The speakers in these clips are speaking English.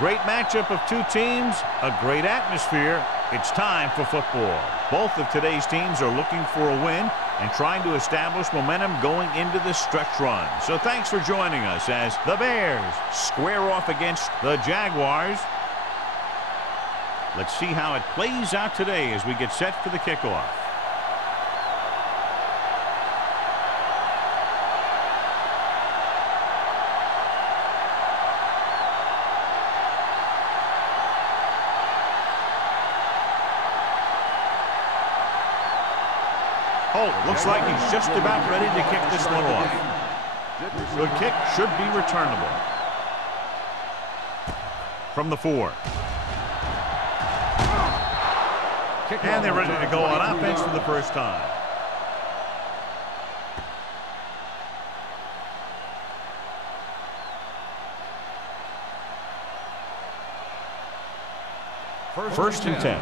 great matchup of two teams, a great atmosphere. It's time for football. Both of today's teams are looking for a win and trying to establish momentum going into the stretch run. So thanks for joining us as the Bears square off against the Jaguars. Let's see how it plays out today as we get set for the kickoff. Oh, looks like he's just about ready to kick this one off. The kick should be returnable. From the 4. And they're ready to go on offense for the first time. First and 10.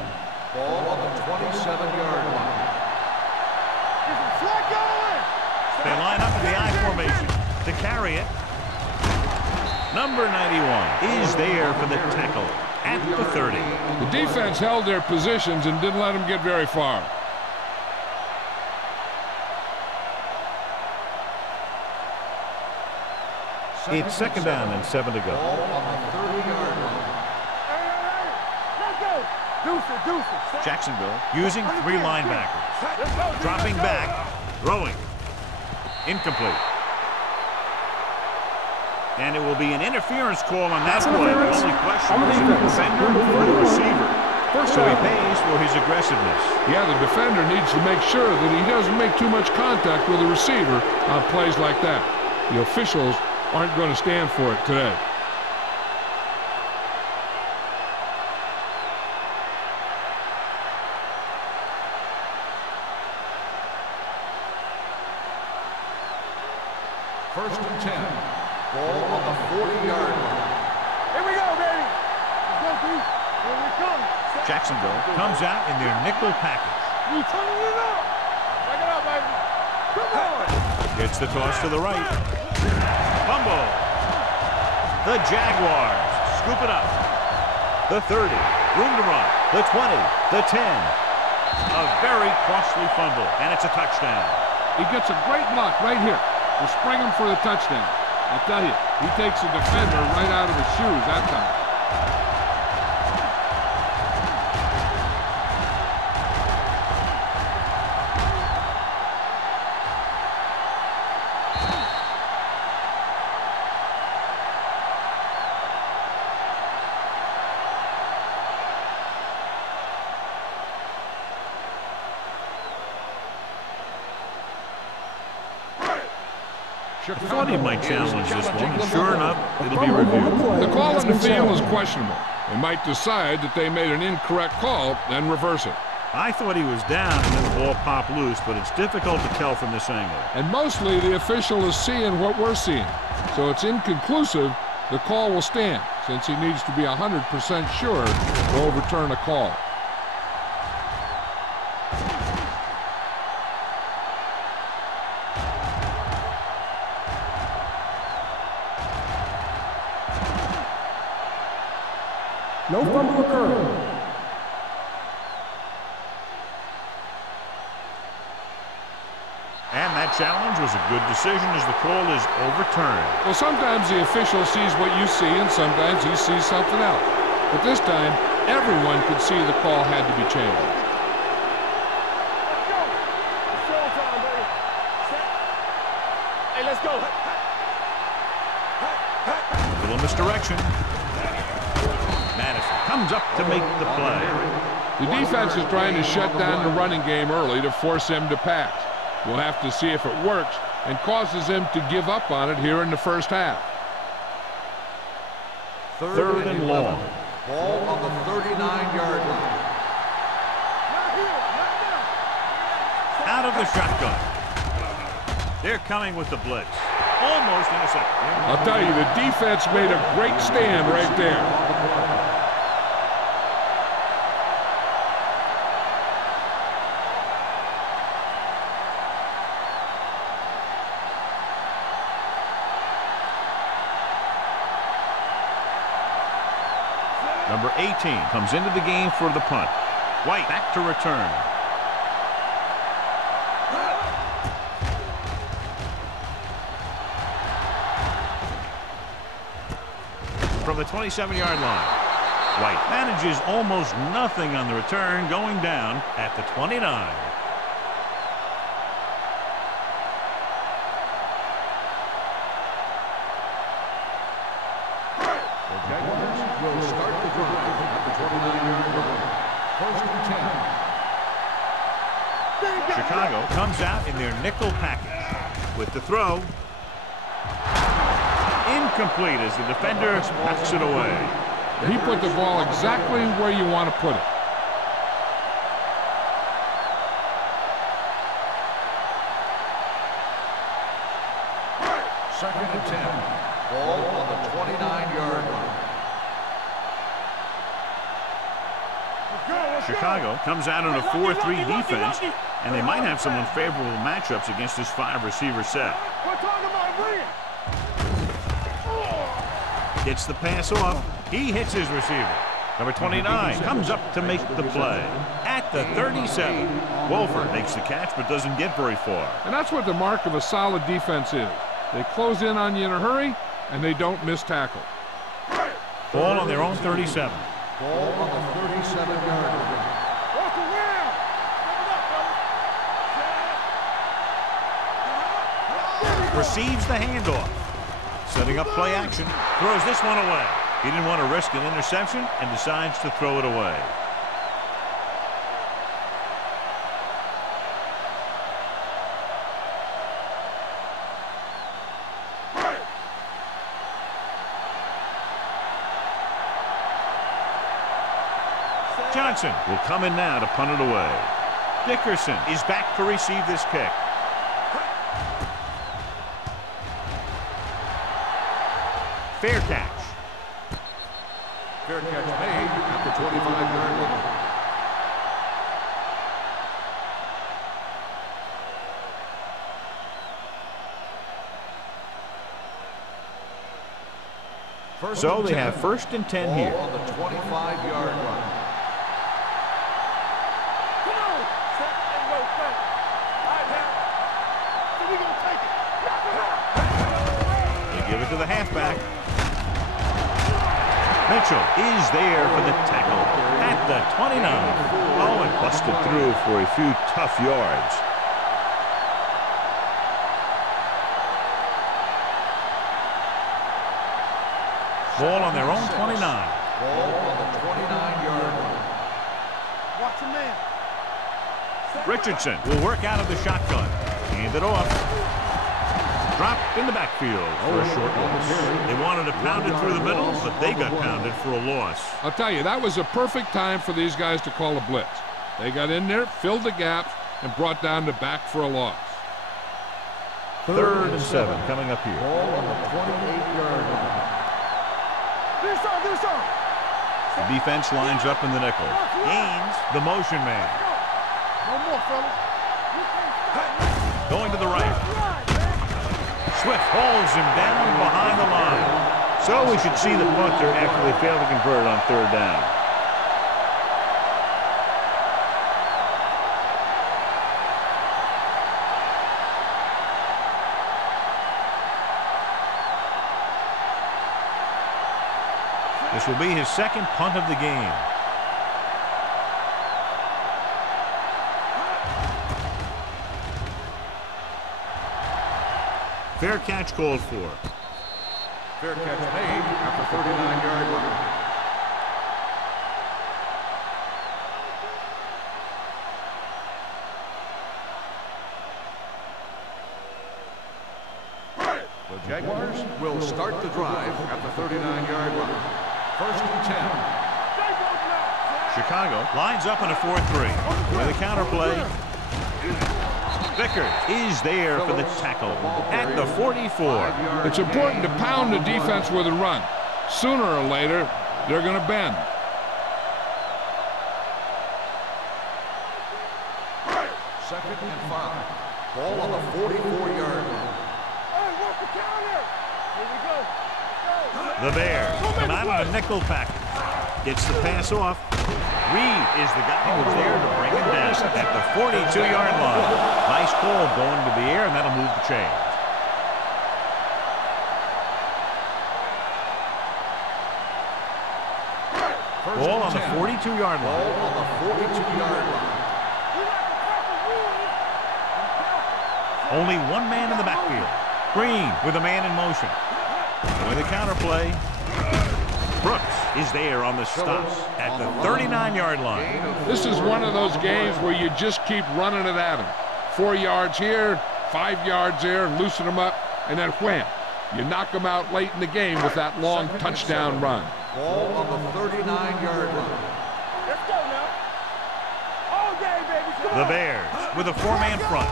Ball on the 27-yard line. They line up in the I formation to carry it. Number 91 is there for the tackle at the 30. The defense held their positions and didn't let them get very far. It's second down and 7 to go. Ball on the 30-yard line. Jacksonville using 3 linebackers. Dropping back, throwing. Incomplete. And it will be an interference call on that play. The only question is the defender or the receiver. So he pays for his aggressiveness. Yeah, the defender needs to make sure that he doesn't make too much contact with the receiver on plays like that. The officials aren't going to stand for it today. First and 10. Ball on the 40-yard line. Here we go, baby. Let's go, Pete. Here we come. Jacksonville comes out in their nickel package. You turning it up. Check it out, baby. Come on. Gets the toss to the right. Fumble. The Jaguars scoop it up. The 30. Room to run. The 20. The 10. A very costly fumble, and it's a touchdown. He gets a great block right here to spring him for the touchdown. I'll tell you, he takes the defender right out of his shoes that time. I thought he might challenge this one, and sure enough, it'll be reviewed. The call on the field was questionable. They might decide that they made an incorrect call and reverse it. I thought he was down and then the ball popped loose, but it's difficult to tell from this angle. And mostly the official is seeing what we're seeing. So it's inconclusive. The call will stand since he needs to be 100% sure to overturn a call. No fumble occurred. And that challenge was a good decision as the call is overturned. Well, sometimes the official sees what you see and sometimes he sees something else. But this time, everyone could see the call had to be changed. Hey, let's go. Little misdirection. Madison comes up to make the play. The defense is trying to shut down the running game early to force him to pass. We'll have to see if it works and causes him to give up on it here in the first half. Third and long. Ball on the 39-yard line. Out of the shotgun. They're coming with the blitz. Almost intercepted. I'll tell you, the defense made a great stand right there. Number 18 comes into the game for the punt. White back to return. From the 27-yard line. White manages almost nothing on the return, going down at the 29. The Jaguars will start the drive at the 29-yard line. First and 10. Chicago comes out in their nickel package with the throw. Incomplete as the defender backs it away. He put the ball exactly where you want to put it. Second and 10. Ball on the 29-yard line. Chicago comes out in a 4-3 defense, and they might have some unfavorable matchups against this 5-receiver set. Gets the pass off. He hits his receiver. Number 29 comes up to make the play at the 37. Wolford makes the catch but doesn't get very far. And that's what the mark of a solid defense is. They close in on you in a hurry, and they don't miss tackle. Ball on their own 37. Ball on the 37-yard line. Receives the handoff. Setting up play action. Throws this one away. He didn't want to risk an interception and decides to throw it away. Johnson will come in now to punt it away. Dickerson is back to receive this kick. Fair catch. Fair catch made at the 25-yard line. So they have first and 10 here. Ball on the 25-yard line. They give it to the halfback. Mitchell is there for the tackle at the 29. Oh, and busted through for a few tough yards. Ball on their own 29. Ball on the 29-yard line. Watch a man. Richardson will work out of the shotgun. Hand it off. Dropped in the backfield for a short loss. They wanted to pound it through the middle, but they got pounded for a loss. I'll tell you, that was a perfect time for these guys to call a blitz. They got in there, filled the gaps, and brought down the back for a loss. 3rd and 7 coming up here. Ball on the 28-yard line. The defense lines up in the nickel. Gaines, the motion man. No more, fellas. Going to the right. Swift hauls him down behind the line. So we should see the punter after they fail to convert on 3rd down. This will be his second punt of the game. Fair catch called for. Fair catch made at the 39-yard line. The Jaguars will start the drive at the 39-yard line. First and 10. Chicago lines up in a 4-3 with a counterplay. Vickers is there for the tackle at the 44. It's important to pound the defense with a run. Sooner or later, they're going to bend. Second and 5. Ball on the 44-yard line. The Bears come out of a nickel package. Gets the pass off. Reed is the guy who's there to bring him down at the 42-yard line. Nice call going to the air, and that'll move the chains. Ball on the 42-yard line. Ball on the 42-yard line. Only one man in the backfield. Green with a man in motion. With a counter play. Brooks is there on the stop at the 39-yard line. This is one of those games where you just keep running it at him. 4 yards here, 5 yards there, and loosen them up, and then wham. You knock them out late in the game with that long touchdown run. Ball on the 39-yard line. Let's go now. All day, baby. Come The on. Bears with a 4-man front.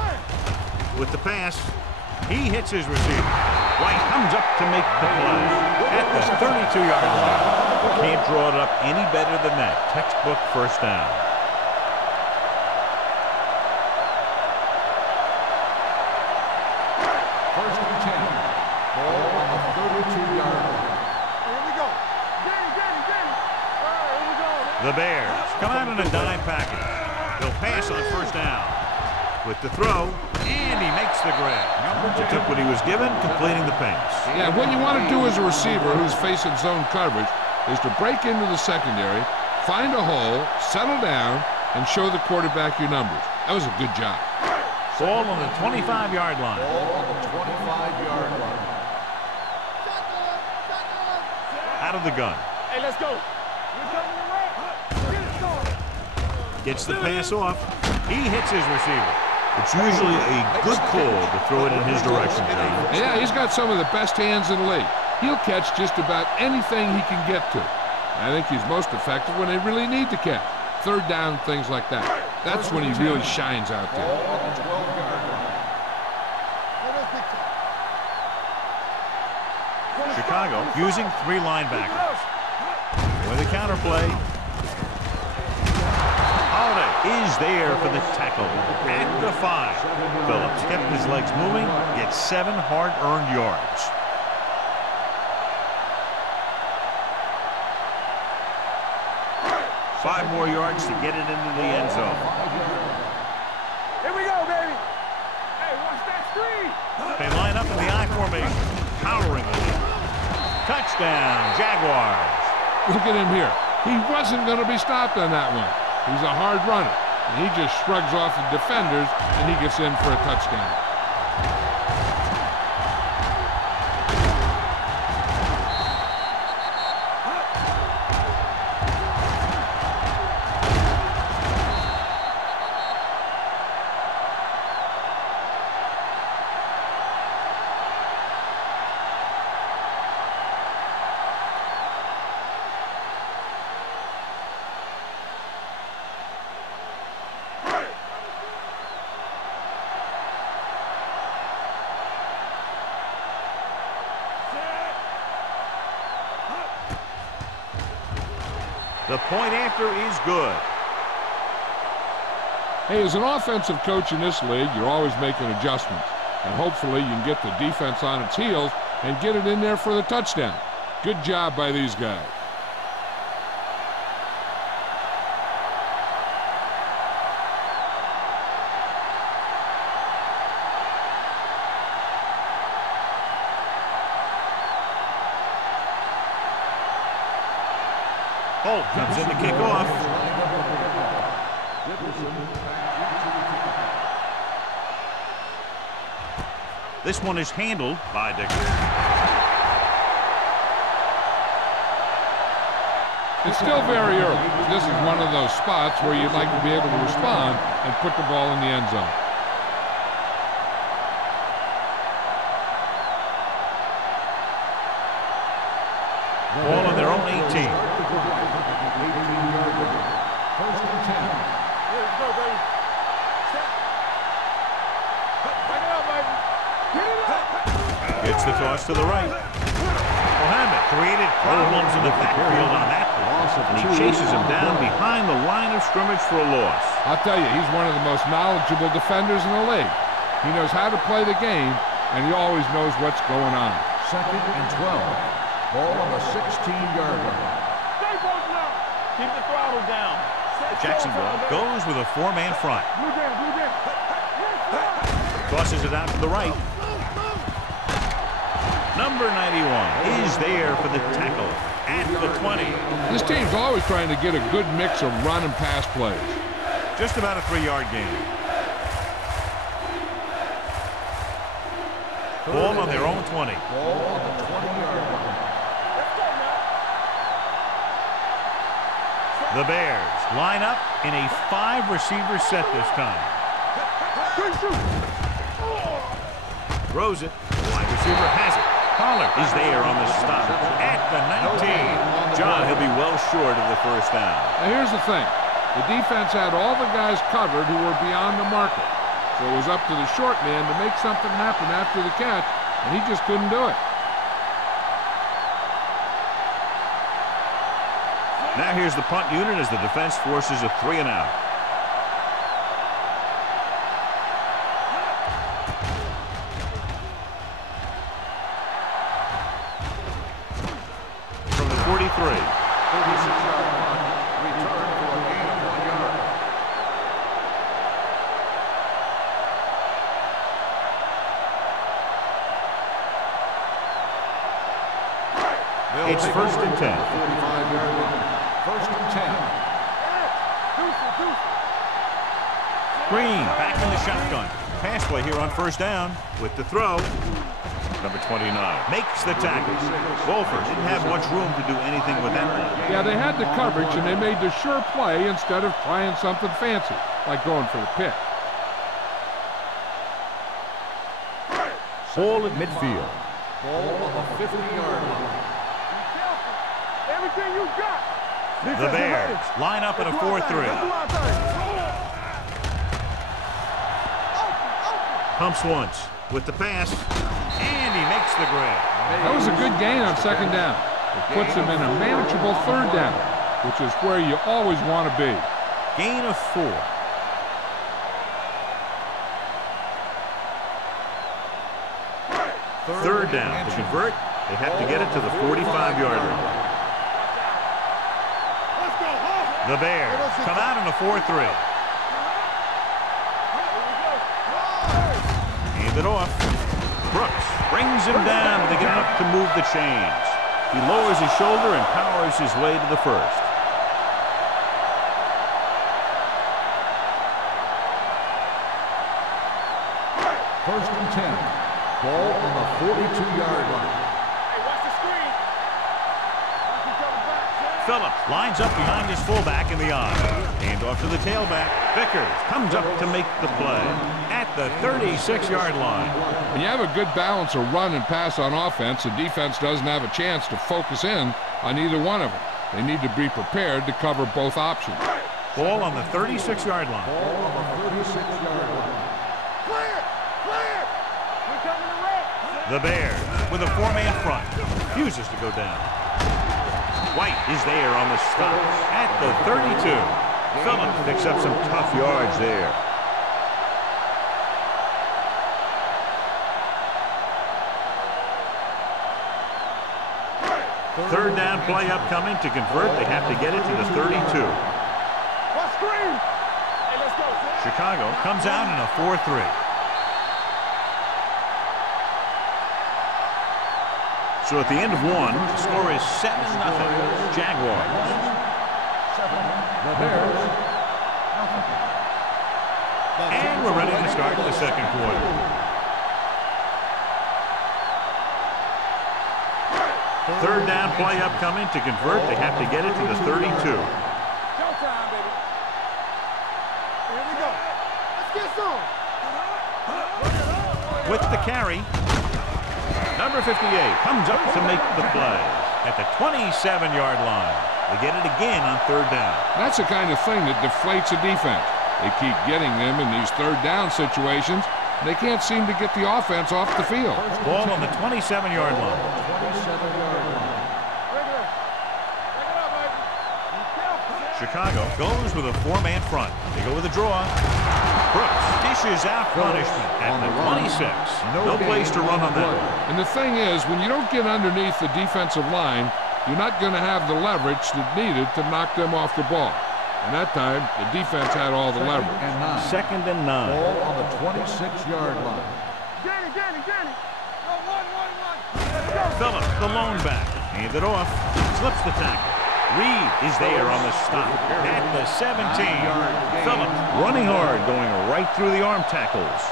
With the pass, he hits his receiver. White comes up to make the play at the 32-yard line. Can't draw it up any better than that. Textbook first down. First and 10. Ball on the 32-yard line. Here we go. Get him. All right, here we go. The Bears come out in a dime package. They'll pass on first down. With the throw, and he makes the grab. He took what he was given, completing the pass. Yeah, what you want to do as a receiver who's facing zone coverage is to break into the secondary, find a hole, settle down, and show the quarterback your numbers. That was a good job. Ball on the 25-yard line. Ball on the 25-yard line. Out of the gun. Hey, let's go. We're coming to the right. Get it going. Gets the pass off. He hits his receiver. It's usually a good call to throw it in his direction, Jay. Yeah, he's got some of the best hands in the league. He'll catch just about anything he can get to. I think he's most effective when they really need to catch. Third down, things like that. That's when he really shines out there. Ball on the 12-yard line. Chicago using 3 linebackers. With a counter play. Holiday is there for the tackle at the 5. Phillips kept his legs moving, gets 7 hard-earned yards. Five more yards to get it into the end zone. Here we go, baby. Hey, watch that screen. They line up in the I formation, powering it. Touchdown, Jaguars. Look at him here. He wasn't going to be stopped on that one. He's a hard runner. And he just shrugs off the defenders, and he gets in for a touchdown. The point after is good. Hey, as an offensive coach in this league, you're always making adjustments. And hopefully you can get the defense on its heels and get it in there for the touchdown. Good job by these guys. Holt comes in to kick off. This one is handled by Dixon. It's still very early. This is one of those spots where you'd like to be able to respond and put the ball in the end zone. Ball on their own 18. First and 10. Here we go, baby. Set. Bring it up, baby. Get it up. Gets the toss to the right. Mohammed created problems in the backfield on that loss, and he chases him down behind the line of scrimmage for a loss. I'll tell you, he's one of the most knowledgeable defenders in the league. He knows how to play the game, and he always knows what's going on. Second and 12. Ball on the 16-yard line. Stay focused now. Keep the throttle down. Jacksonville goes with a four-man front. Blue jam, blue jam. Tosses it out to the right. Number 91 is there for the tackle at the 20. This team's always trying to get a good mix of run and pass plays. Just about a 3-yard gain. Ball on their own 20. Ball on the 20-yard line. The Bears line up in a 5-receiver set this time. Throws it. Wide receiver has it. Pollard is there on the stop at the 19. John, he'll be well short of the first down. Now here's the thing. The defense had all the guys covered who were beyond the marker. So it was up to the short man to make something happen after the catch, and he just couldn't do it. Now here's the punt unit as the defense forces a 3-and-out. From the 43. 36-yard punt. Return for a gain of 1 yard. It's first and 10. 45-yard line. First and 10. Green back in the shotgun. Pass play here on first down with the throw. Number 29 makes the tackle. Wolford didn't have much room to do anything with that one. Yeah, they had the coverage, and they made the sure play instead of trying something fancy, like going for the pick. Ball at midfield. Ball on the 50-yard line. Everything you got. The Bears line up in a 4-3. Pumps once with the pass, and he makes the grab. That was a good gain on second down. It puts them in a manageable third down, which is where you always want to be. Gain of 4. Third down. To convert, they have to get it to the 45-yard line. The Bears come out in a 4-3. Hand it off. Brooks brings him down, but they get enough to move the chains. He lowers his shoulder and powers his way to the first. First and 10. Ball on the 42-yard line. Hey, watch the screen. Watch him coming back, son. Phillips lines up behind his fullback in the eye. Hand off to the tailback. Vickers comes up to make the play at the 36-yard line. When you have a good balance of run and pass on offense, the defense doesn't have a chance to focus in on either one of them. They need to be prepared to cover both options. Ball on the 36-yard line. Ball on the 36-yard line. Clear! Clear! We're coming to wreck. The Bears with a 4-man front. Refuses to go down. White is there on the stop at the 32. Phillips picks up some tough yards there. Third down play upcoming. To convert, they have to get it to the 32. What screen? Hey, let's go, son. Chicago comes out in a 4-3. So at the end of one, the score is 7-0 Jaguars. The Bears. And we're ready to start the second quarter. Third down play upcoming. To convert, they have to get it to the 32. Showtime, baby. Here we go. Let's get some. With the carry, number 58 comes up to make the play at the 27-yard line. They get it again on third down. That's the kind of thing that deflates a defense. They keep getting them in these third down situations. They can't seem to get the offense off the field. Ball on the 27-yard line. 27-yard line. Bring it up. Bring it up, baby. Be careful. Chicago goes with a 4-man front. They go with a draw. Brooks dishes out punishment at the 26. No place to run on that one. And the thing is, when you don't get underneath the defensive line, you're not going to have the leverage that needed to knock them off the ball. And that time, the defense had all the leverage. Second and 9. Ball on the 26-yard line. Johnny. Go, one. Phillips, the lone back. Hands it off. Slips the tackle. Reed is there on the stop at the 17. Phillips running hard, going right through the arm tackles.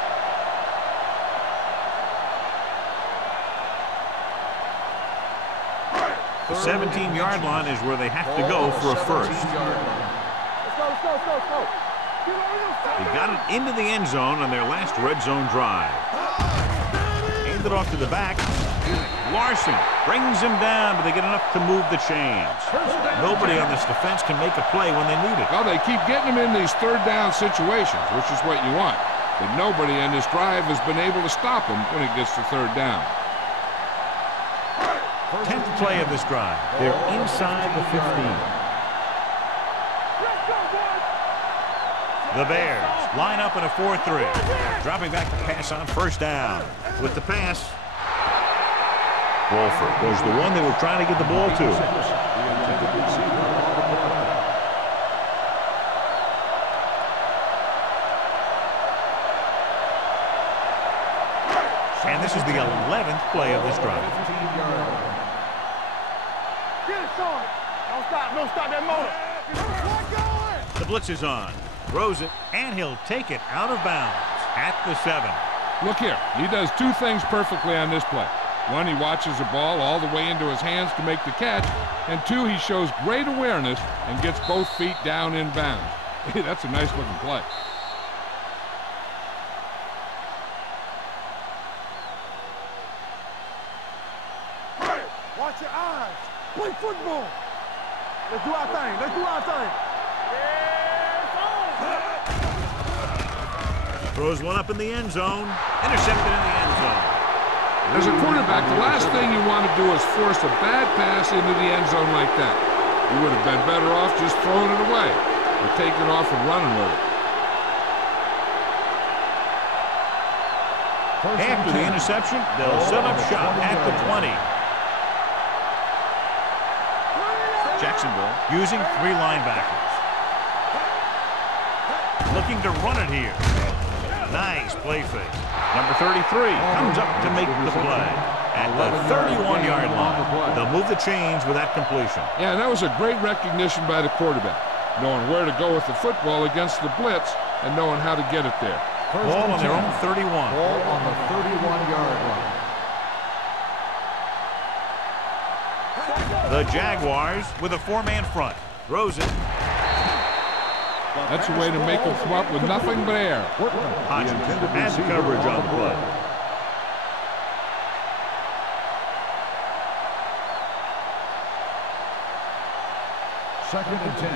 The 17-yard line is where they have to go for a first. Let's go. They got it into the end zone on their last red zone drive. Handed off to the back. Larson brings him down, but they get enough to move the chains. Nobody on this defense can make a play when they need it. Well, they keep getting him in these third down situations, which is what you want. But nobody in this drive has been able to stop him when it gets to third down. 10th play of this drive. They're inside the 15. The Bears line up in a 4-3. Dropping back to pass on first down. With the pass, Wolford was the one they were trying to get the ball to. And this is the 11th play of this drive. Get it, Sean. Don't stop that motor. The blitz is on. Throws it, and he'll take it out of bounds at the 7. Look here. He does two things perfectly on this play. One, he watches the ball all the way into his hands to make the catch. And two, he shows great awareness and gets both feet down in bounds. Hey, that's a nice-looking play. Watch your eyes. Play football. Let's do our thing. Throws one up in the end zone. Intercepted in the end zone. As a quarterback, the last thing you want to do is force a bad pass into the end zone like that. You would have been better off just throwing it away or taking off and running with it. After the interception, they'll set up shop at the 20. Jacksonville using 3 linebackers. Looking to run it here. Nice play fake. Number 33 comes up to make the play at the 31-yard line. They'll move the chains with that completion. Yeah, and that was a great recognition by the quarterback, knowing where to go with the football against the blitz and knowing how to get it there. Ball on their own 31. Ball on the 31-yard line. The Jaguars with a 4-man front. Throws it. That's a way to make them come up with nothing but air. Hodgins has coverage on the play. Second and 10.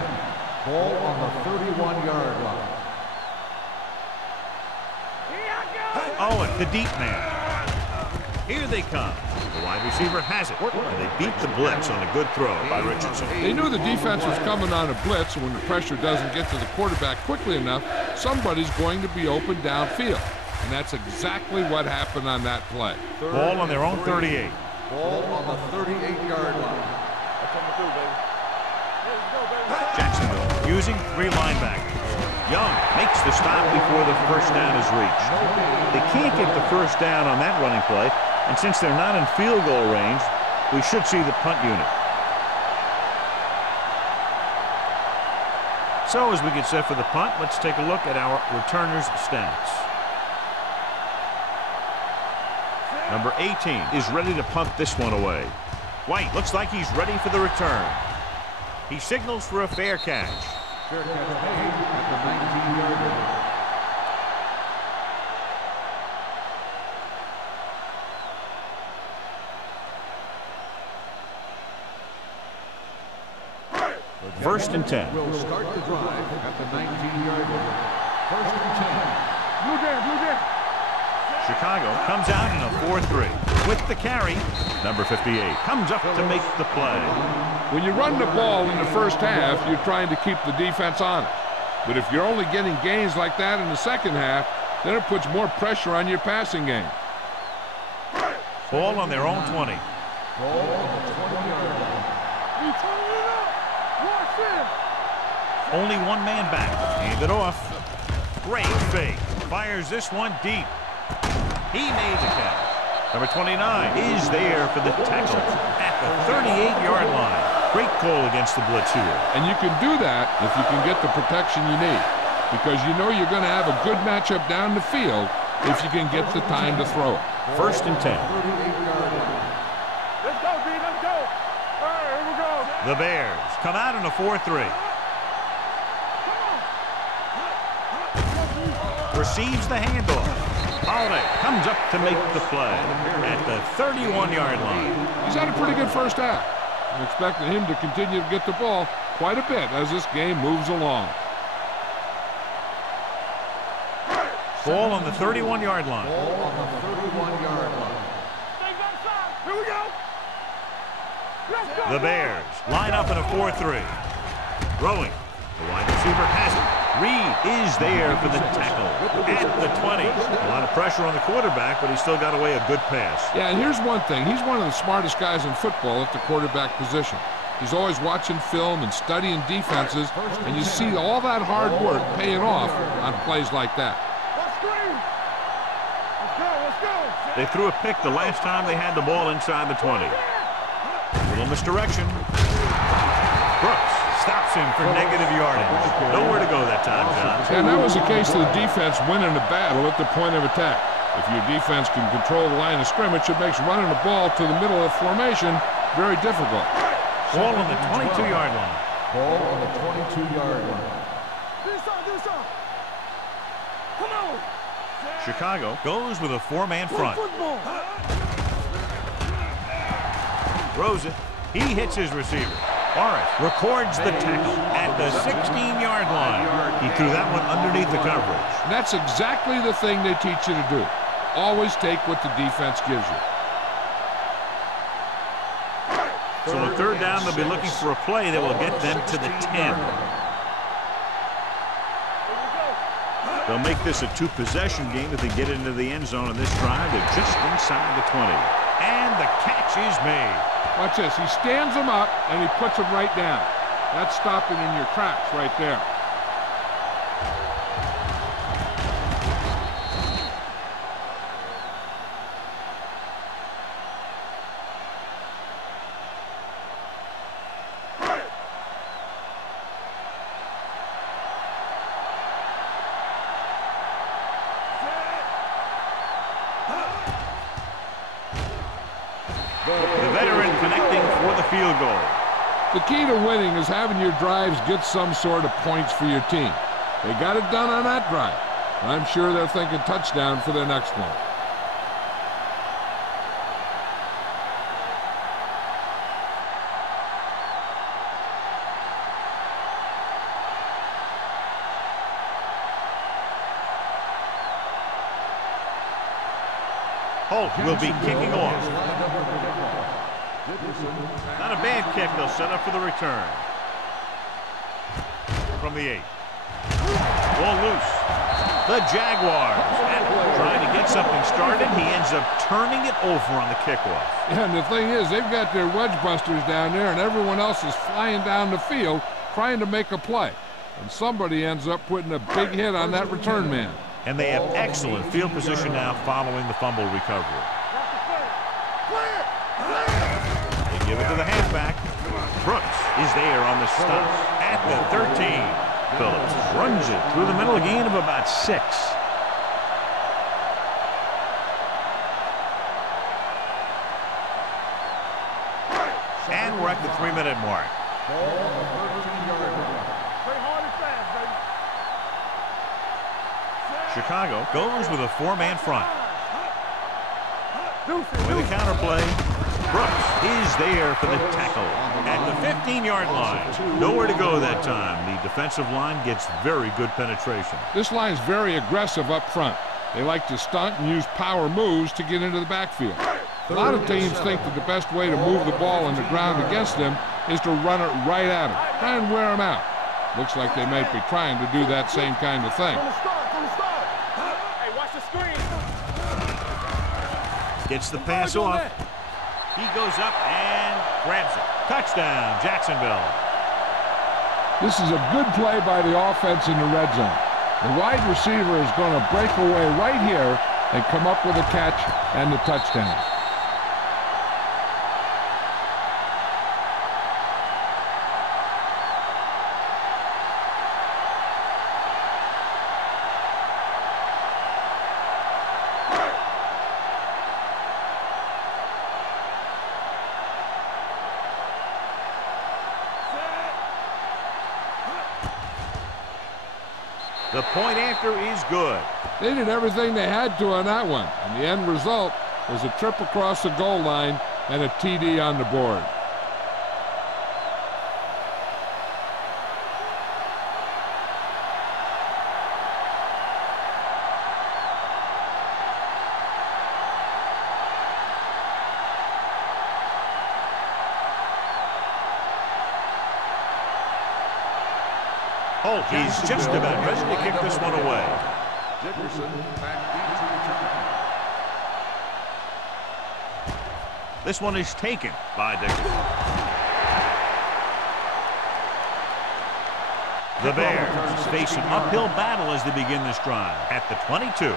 Ball on the 31-yard line. Owen, the deep man. Here they come. The wide receiver has it. And they beat the blitz on a good throw by Richardson. They knew the defense was coming on a blitz, and when the pressure doesn't get to the quarterback quickly enough, somebody's going to be open downfield. And that's exactly what happened on that play. Ball on their own 38. Ball on the 38-yard line. Jacksonville using 3 linebackers. Young makes the stop before the first down is reached. They can't get the first down on that running play, and since they're not in field goal range, we should see the punt unit. So as we get set for the punt, let's take a look at our returners' stats. Number 18 is ready to punt this one away. White looks like he's ready for the return. He signals for a fair catch. Fair catch made at the 19-yard line. First and 10. Will start the drive at the 19-yard line. First and 10. Blue jam. Chicago comes out in a 4-3. With the carry, number 58 comes up to make the play. When you run the ball in the first half, you're trying to keep the defense honest. But if you're only getting gains like that in the second half, then it puts more pressure on your passing game. Ball on their own 20. Ball on the 20-yard line. Only one man back. Hand it off. Great fake. Fires this one deep. He made the catch. Number 29 is there for the tackle at the 38-yard line. Great call against the blitz here. And you can do that if you can get the protection you need, because you know you're going to have a good matchup down the field if you can get the time to throw it. 1st and 10. Let's go, D. Let's go. All right, here we go. The Bears come out in a 4-3. Receives the handoff. Holiday comes up to make the play at the 31-yard line. He's had a pretty good first half. I'm expecting him to continue to get the ball quite a bit as this game moves along. Ball on the 31-yard line. Ball on the 31-yard line. Here we go. Let's go. The Bears line up in a 4-3. Throwing. The wide receiver has it. Reed is there for the tackle at the 20. A lot of pressure on the quarterback, but he still got away a good pass. Yeah, and here's one thing. He's one of the smartest guys in football at the quarterback position. He's always watching film and studying defenses, and you see all that hard work paying off on plays like that. Let's go. Let's go. They threw a pick the last time they had the ball inside the 20. A little misdirection. Brooks stops him for negative yardage. Nowhere to go that time, John. And that was the case of the defense winning the battle at the point of attack. If your defense can control the line of scrimmage, it makes running the ball to the middle of formation very difficult. Ball on the 22-yard line. Ball on the 22-yard line. Do some. Come on. Chicago goes with a 4-man front. Football. Throws it. He hits his receiver. Morris records the tackle at the 16-yard line. He threw that one underneath the coverage. And that's exactly the thing they teach you to do. Always take what the defense gives you. So on 3rd down, they'll be looking for a play that will get them to the 10. They'll make this a 2-possession game if they get into the end zone in this drive. They're just inside the 20. And the catch is made. Watch this. He stands them up, and he puts them right down. That's stopping in your tracks right there. The veteran connecting for the field goal. The key to winning is having your drives get some sort of points for your team. They got it done on that drive. And I'm sure they're thinking touchdown for their next one. Holt will be kicking off. Not a bad kick. They'll set up for the return. From the 8. Ball loose. The Jaguars. And trying to get something started. He ends up turning it over on the kickoff. And the thing is, they've got their wedge busters down there, and everyone else is flying down the field trying to make a play. And somebody ends up putting a big hit on that return man. And they have excellent field position now following the fumble recovery. They give it to the halfback. Brooks is there on the stop at the 13. Phillips runs it through the middle, a gain of about 6. And we're at the 3-minute mark. Chicago goes with a 4-man front. With a counterplay, Brooks is there for the tackle at the 15-yard line. Nowhere to go that time. The defensive line gets very good penetration. This line's very aggressive up front. They like to stunt and use power moves to get into the backfield. A lot of teams think that the best way to move the ball on the ground against them is to run it right at them, try and wear them out. Looks like they might be trying to do that same kind of thing. Gets the pass off. He goes up and grabs it. Touchdown, Jacksonville. This is a good play by the offense in the red zone. The wide receiver is going to break away right here and come up with a catch and the touchdown. The point after is good. They did everything they had to on that one, and the end result was a trip across the goal line and a TD on the board. He's just about ready to kick this one away. Dickerson back deep to return. This one is taken by Dickerson. The Bears face an uphill battle as they begin this drive at the 22.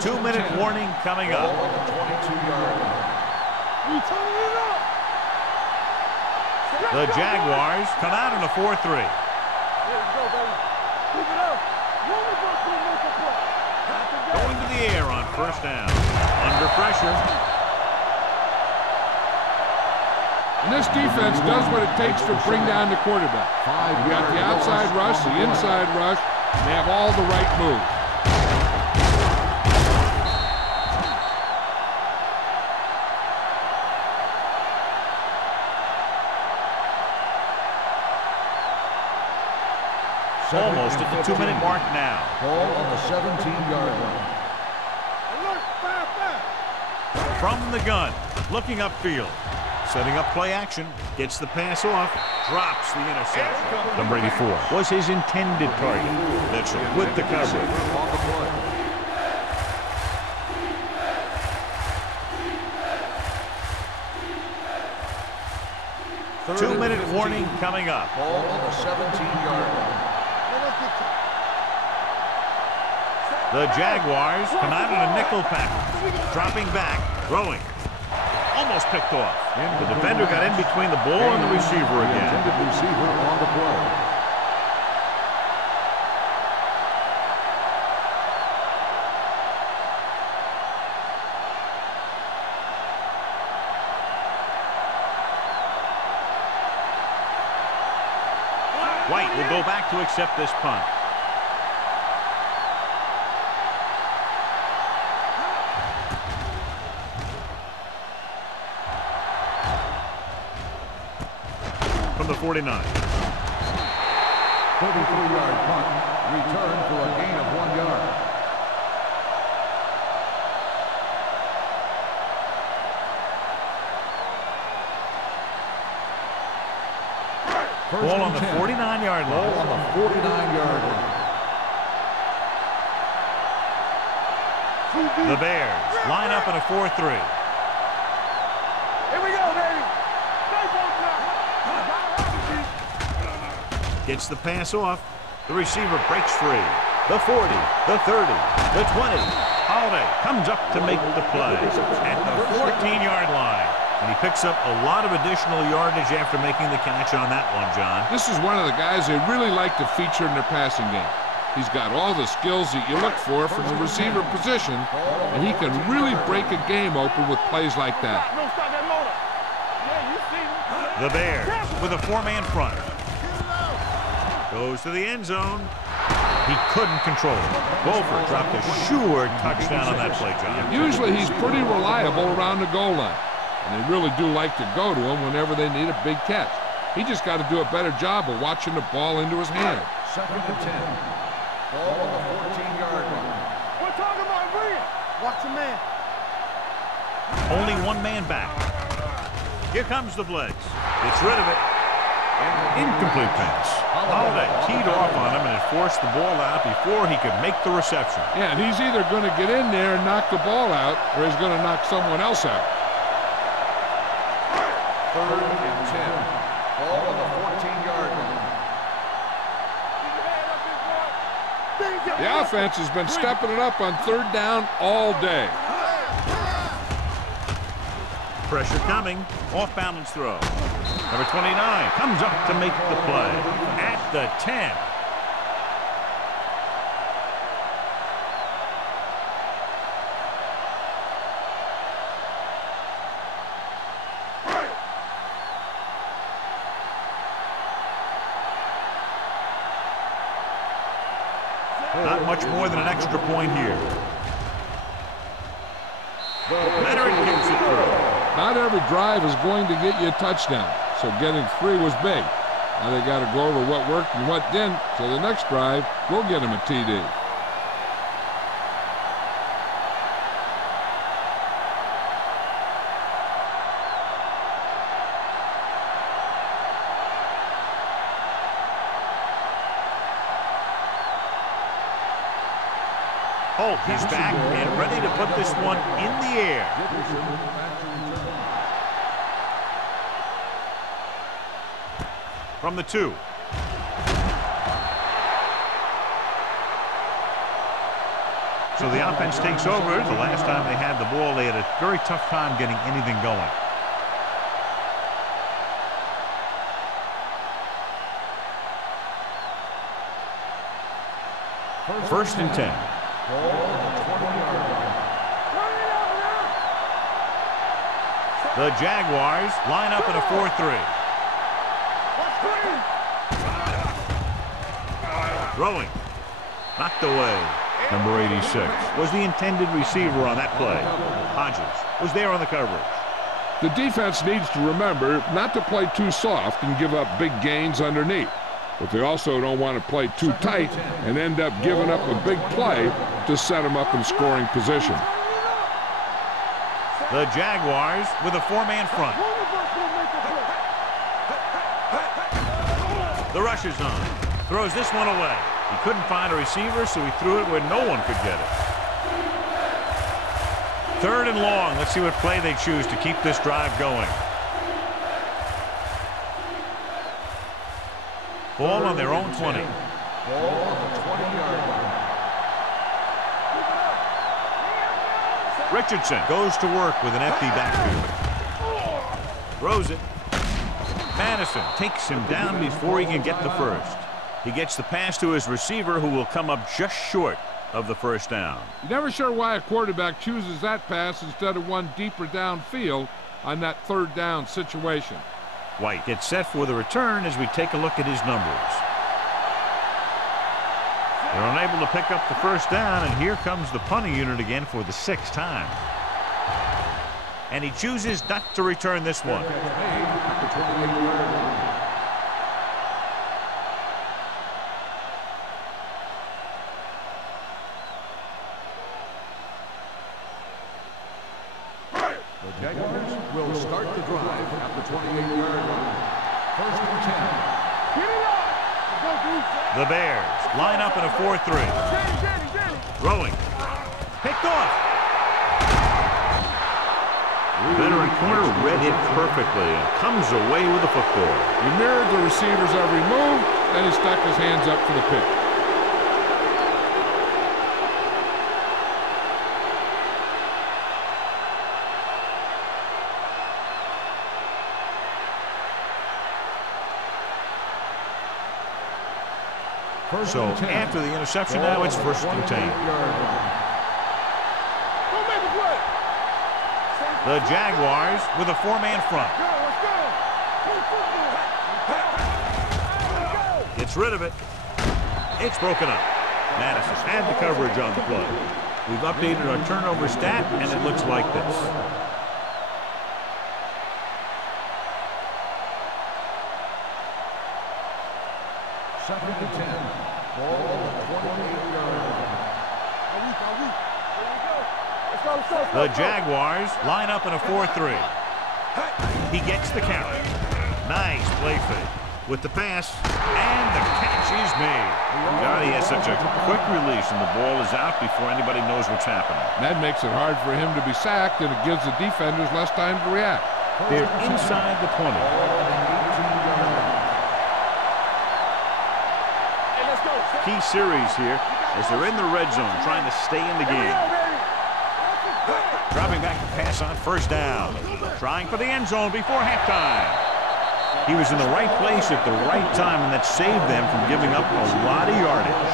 Two-minute warning coming up. On the 22-yard line. We turning it up. The Jaguars come out in a 4-3. Here we go, baby. Keep it up. Going to the air on first down. Under pressure. And this defense does what it takes to bring down the quarterback. You got the outside rush, the inside rush, and they have all the right moves. Almost at the 2-minute mark now. Ball on the 17-yard line. Alert, fire. From the gun, looking upfield. Setting up play action. Gets the pass off. Drops the interception. Number 84 was his intended target. Mitchell with the coverage. On the play. Two-minute warning coming up. Ball on the 17-yard line. The Jaguars come out in a nickel package. Dropping back, throwing. Almost picked off. The defender got in between the ball and the receiver again. Intended receiver on the play. White will go back to accept this punt. From the 49. 33-yard punt. Return for a gain of 1 yard. Ball on the 49-yard line. Ball on the 49-yard line. The Bears line up in a 4-3. Here we go, baby. Gets the pass off. The receiver breaks free. The 40, the 30, the 20. Holiday comes up to make the play at the 14-yard line. And he picks up a lot of additional yardage after making the catch on that one, John. This is one of the guys they really like to feature in their passing game. He's got all the skills that you look for from the receiver position, and he can really break a game open with plays like that. The Bears with a 4-man front. Goes to the end zone. He couldn't control it. Beaufort dropped a sure touchdown on that play, John. Usually he's pretty reliable around the goal line, and they really do like to go to him whenever they need a big catch. He just got to do a better job of watching the ball into his hand. 2nd and 10. Ball on the 14-yard line. We're talking about bringing. Watch the man. Only one man back. Here comes the blitz. Gets rid of it. Incomplete pass. Holiday teed off on him and had forced the ball out before he could make the reception. Yeah, and he's either going to get in there and knock the ball out, or he's going to knock someone else out. 3rd and 10. Ball on the 14-yard line. The offense has been stepping it up on 3rd down all day. Pressure coming. Off balance throw. Number 29 comes up to make the play at the 10. Not much more than an extra point here. Leonard kicks it through. Not every drive is going to get you a touchdown, so getting 3 was big. Now they got to go over what worked and what didn't, so the next drive will get him a TD. Holt is back and ready to put this one in the air. From the 2. So the offense takes over. The last time they had the ball, they had a very tough time getting anything going. First and 10. The Jaguars line up in a 4-3. Throwing. Knocked away. Number 86 was the intended receiver on that play. Hodges was there on the coverage. The defense needs to remember not to play too soft and give up big gains underneath. But they also don't want to play too tight and end up giving up a big play to set them up in scoring position. The Jaguars with a 4-man front. The rush is on. Throws this one away. He couldn't find a receiver, so he threw it where no one could get it. 3rd and long. Let's see what play they choose to keep this drive going. Ball on their own 20. Ball on the 20-yard line. Richardson goes to work with an empty backfield. Throws it. Madison takes him down before he can get the first. He gets the pass to his receiver, who will come up just short of the first down. You're never sure why a quarterback chooses that pass instead of one deeper downfield on that 3rd down situation. White gets set for the return as we take a look at his numbers. They're unable to pick up the first down, and here comes the punting unit again for the 6th time. And he chooses not to return this one. The Jaguars will start the drive at the 28-yard line. 1st and 10. The Bears line up in a 4-3. Throwing. Picked off. Veteran corner read it perfectly and comes away with the football. He mirrored the receiver's every move, then he stuck his hands up for the pick. So after the interception, now it's 1st and 10. The Jaguars with a 4-man front. Gets rid of it. It's broken up. Madison had the coverage on the play. We've updated our turnover stat, and it looks like this. Second and 10. Ball on the 28-yard line. The Jaguars line up in a 4-3. He gets the carry. Nice play fake. with the pass, and the catch is made. God, he has such a quick release, and the ball is out before anybody knows what's happening. That makes it hard for him to be sacked, and it gives the defenders less time to react. They're inside the 20. Key series here as they're in the red zone trying to stay in the game. Dropping back to pass on first down. Trying for the end zone before halftime. He was in the right place at the right time, and that saved them from giving up a lot of yardage.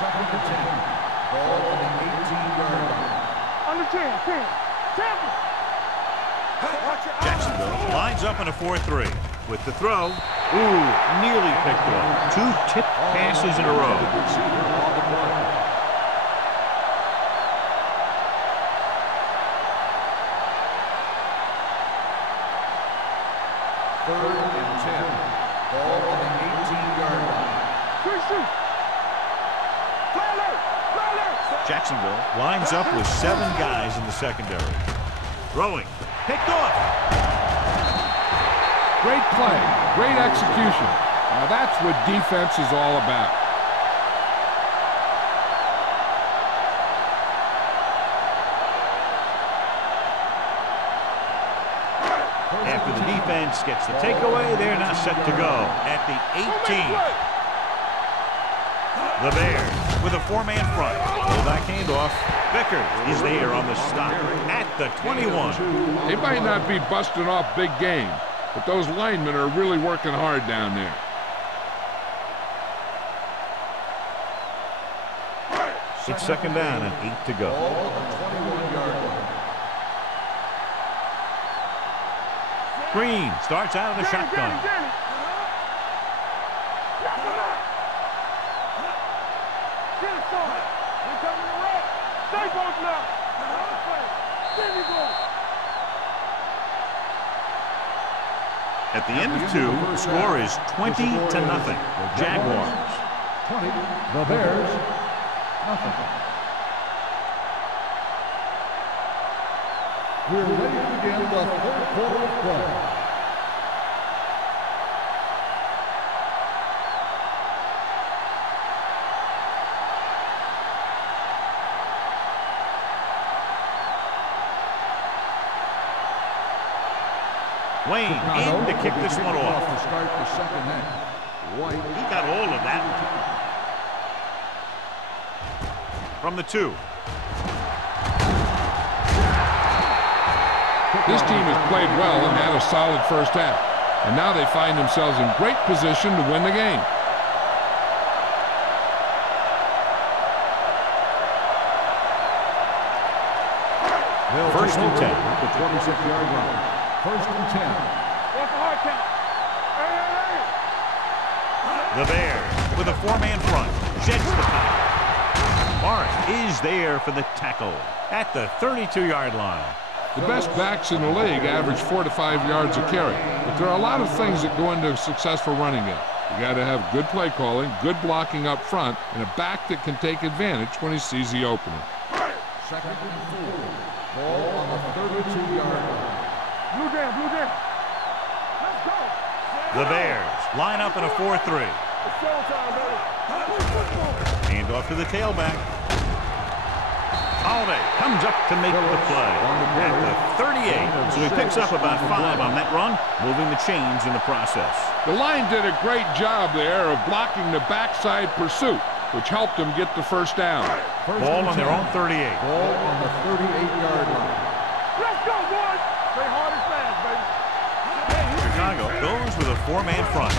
Second and 10. Ball on the 18-yard line. Under 10. Jacksonville lines up in a 4-3. With the throw, nearly picked off. 2 tipped passes in a row. Third and 10. Ball on the 18-yard line. Jacksonville lines up with 7 guys in the secondary. Throwing. Picked off. Great play. Great execution. Now that's what defense is all about. After the defense gets the takeaway, they're now set to go at the 18. The Bears with a 4-man front. Pull that handoff. Vickers is there on the stop at the 21. They might not be busting off big game, but those linemen are really working hard down there. It's second down and 8 to go. Ball on the 21-yard line. Green starts out of the shotgun. At the end of 2, the score is 20-0. Jaguars. 20. The Bears. Nothing. We're ready to begin the third quarter of play. Wayne in to kick this one off. To start the second half. White. He got all of that. From the 2. This team has played well and had a solid first half. And now they find themselves in great position to win the game. First and 10. At the 26-yard line. First and 10. What's the hard count? The Bears with a 4-man front. Jets the power. Morris is there for the tackle at the 32-yard line. The best backs in the league average 4 to 5 yards a carry. But there are a lot of things that go into a successful running game. You got to have good play calling, good blocking up front, and a back that can take advantage when he sees the opening. Second and 4. Ball on the 32-yard line. Blue jam. Let's go. The Bears line up in a 4-3. It's showtime, baby. Hand off to the tailback. Holiday comes up to make the play at the 38. So he picks up about 5 on that run, moving the chains in the process. The line did a great job there of blocking the backside pursuit, which helped them get the first down. Ball on their own 38. Ball on the 38-yard line. Let's go, boys. Play hard and fast, baby. Chicago goes with a 4-man front.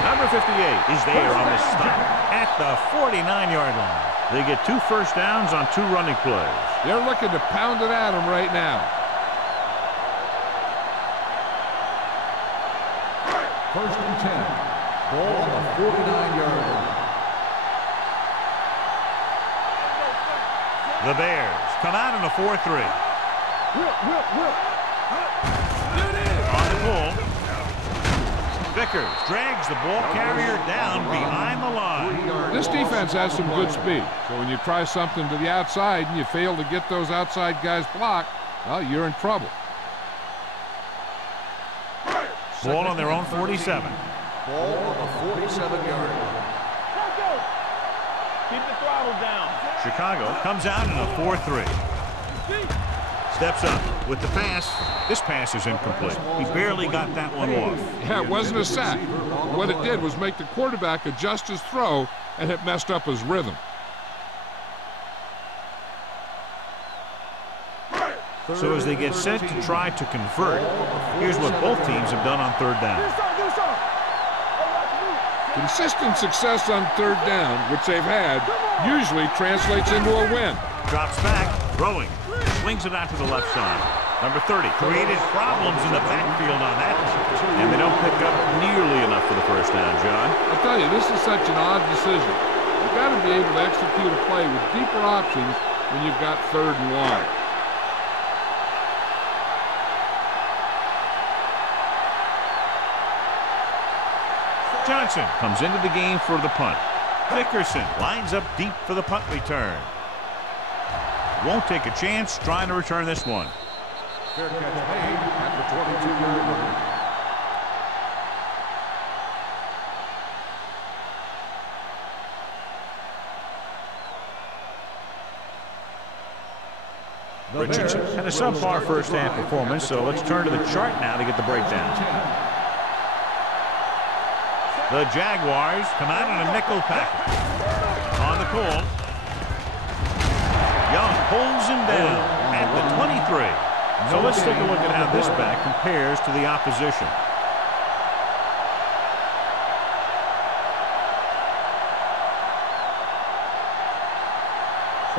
Number 58 is there on the stop at the 49-yard line. They get 2 first downs on 2 running plays. They're looking to pound it at him right now. First and 10. Ball on the 49-yard line. The Bears come out in a 4-3. On the pull. Vickers drags the ball carrier down behind the line. This defense has some good speed, so when you try something to the outside and you fail to get those outside guys blocked, well, you're in trouble. Ball on their own 47. Ball on the 47-yard line. Keep the throttle down. Chicago comes out in a 4-3. Steps up with the pass. This pass is incomplete. He barely got that one off. Yeah, it wasn't a sack. What it did was make the quarterback adjust his throw, and it messed up his rhythm. So as they get set to try to convert, here's what both teams have done on third down. Consistent success on third down, which they've had, usually translates into a win. Drops back, throwing. Swings it out to the left side. Number 30 created problems in the backfield on that, and they don't pick up nearly enough for the first down, John. I'll tell you, this is such an odd decision. You've got to be able to execute a play with deeper options when you've got third and long. Johnson comes into the game for the punt. Dickerson lines up deep for the punt return. Won't take a chance trying to return this one. Fair catch made at the 22-yard line. Richardson had a subpar first half performance, so let's turn to the chart now to get the breakdown. The Jaguars come out in a nickel package. On the call, Young pulls him down at the 23. So let's take a look at how this back compares to the opposition.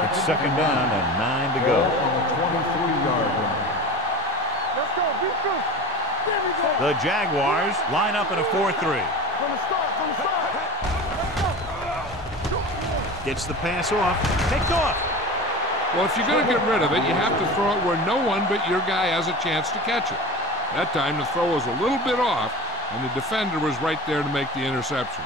It's second down and 9 to go. On the 23-yard line. Let's go. Be good. There we go. The Jaguars line up in a 4-3. From the start. From the start. Gets the pass off. Picked off. Well, if you're going to get rid of it, you have to throw it where no one but your guy has a chance to catch it. That time the throw was a little bit off, and the defender was right there to make the interception.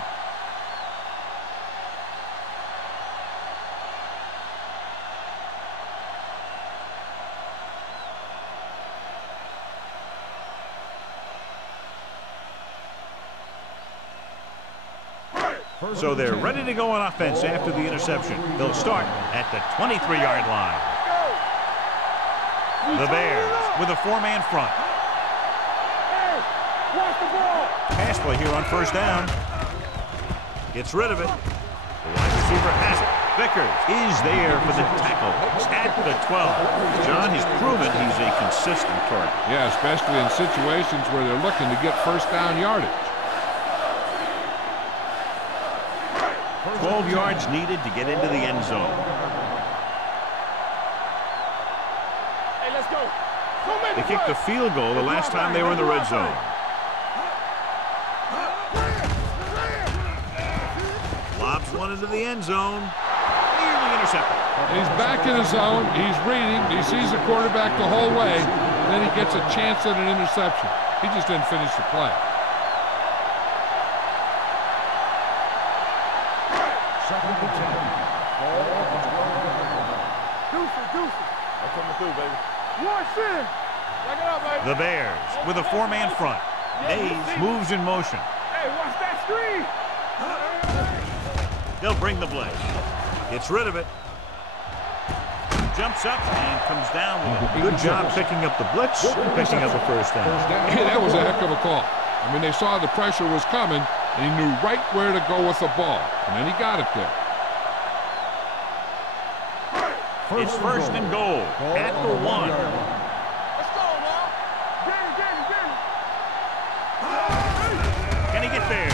So they're ready to go on offense after the interception. They'll start at the 23-yard line. The Bears with a 4-man front. Hey, watch the ball. Pass play here on first down. Gets rid of it. The wide receiver has it. Vickers is there for the tackle at the 12. John has proven he's a consistent target. Yeah, especially in situations where they're looking to get first down yardage. 12 yards needed to get into the end zone. Hey, let's go. They kicked a field goal the last time they were in the red zone. Lobs one into the end zone. Nearly intercepted. He's back in his zone. He's reading. He sees the quarterback the whole way, and then he gets a chance at an interception. He just didn't finish the play. The Bears with a 4-man front. Mays moves in motion. Hey, watch that screen. They'll bring the blitz. Gets rid of it. Jumps up and comes down with it. Good job picking up the blitz, picking up the first down. Hey, that was a heck of a call. I mean, they saw the pressure was coming, and he knew right where to go with the ball, and then he got it there. It's first and goal at the 1. Let's go now. Can he get there?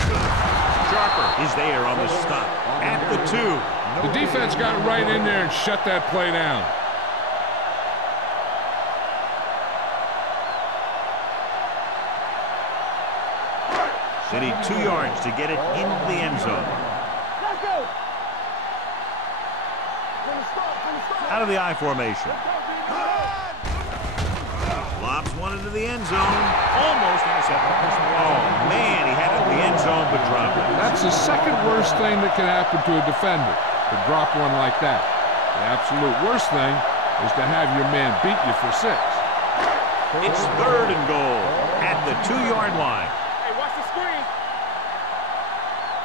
Sharper is there on the stop at the 2. The defense got right in there and shut that play down. They need 2 yards to get it into the end zone. Let's go. Out of the I formation. Lobs one into the end zone. Almost intercepted. Oh, man, he had but drop it. That's the second worst thing that can happen to a defender, to drop one like that. The absolute worst thing is to have your man beat you for 6. It's 3rd and goal at the 2-yard line. Hey, watch the screen.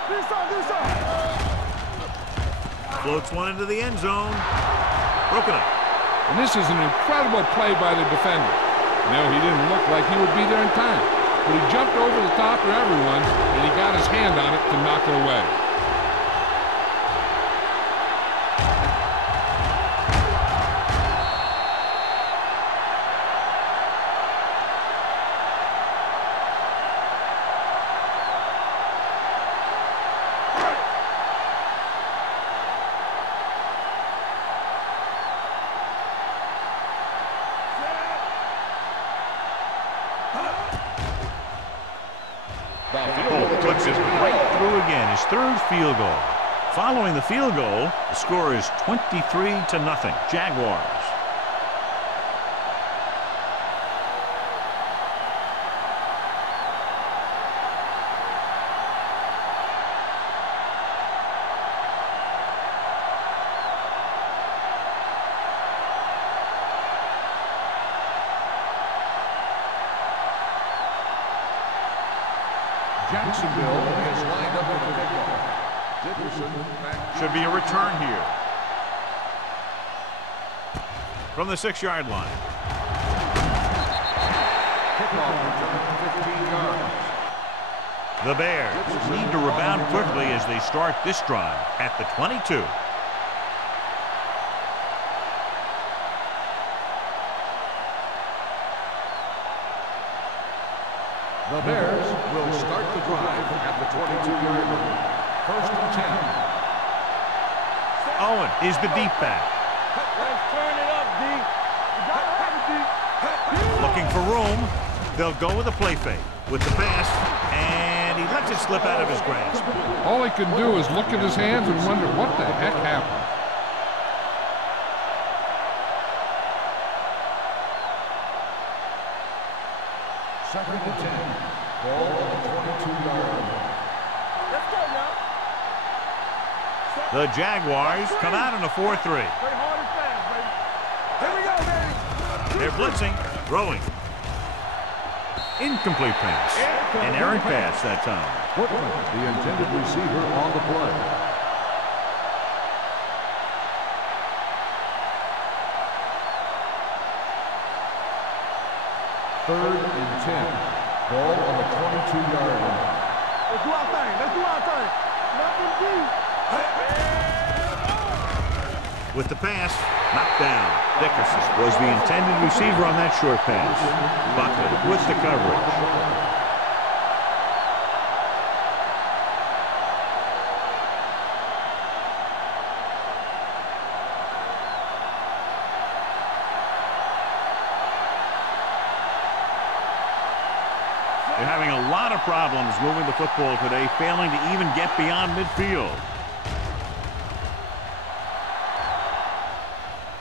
Do something. Floats one into the end zone. Broken up. And this is an incredible play by the defender. No, he didn't look like he would be there in time, but he jumped over the top of everyone, and he got his hand on it to knock it away. Puts it right through again. His 3rd field goal. Following the field goal, the score is 23-0. Jaguars. Jacksonville is lined up with a kickoff. Dickerson back. Should be a return here. From the 6-yard line. Kickoff return 15 yards. The Bears need to rebound quickly as they start this drive at the 22. The Bears will start the drive at the 22-yard line. 1st and 10. Owen is the deep back. Let's turn it up, D. You gotta have it, D. Looking for room. They'll go with a play fake. With the pass, and he lets it slip out of his grasp. All he could do is look at his hands and wonder what the heck happened. Second and 10. Ball on the 22-yard line. Let's go now. The Jaguars come out in a 4-3. Play hard and fast, baby. Here we go, baby. They're blitzing, throwing. Incomplete pass. An errant pass that time. Footman, the intended receiver on the play. Third and 10. Ball on the 22-yard line. Let's do our thing. Nothing deep. With the pass, knocked down. Dickerson was the intended receiver on that short pass. Buckley with the coverage. They're having a lot of problems moving the football today, failing to even get beyond midfield.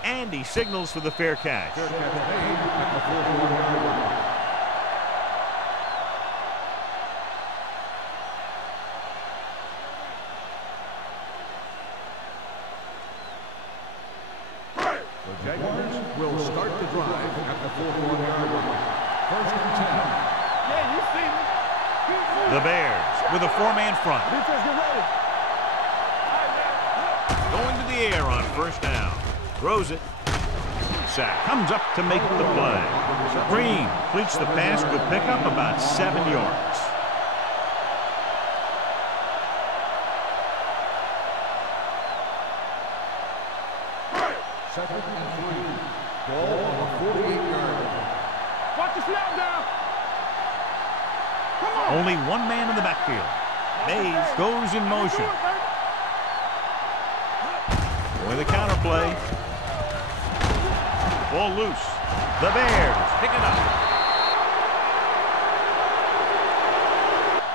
And he signals for the fair catch. Fair catch made at the 41-yard line. The Jaguars will start the drive at the 41-yard line. 1st and 10. Yeah, you see me. The Bears with a 4-man front. Defense, get ready. All right, Going to the air on 1st down. Throws it. Sack comes up to make the play. Green completes the pass with pickup about 7 yards. Second and 3. Ball on the 48-yard line. watch the snap down. Come on. Only one man in the backfield. Mays goes in motion. With a counter play. Ball loose. The Bears pick it up.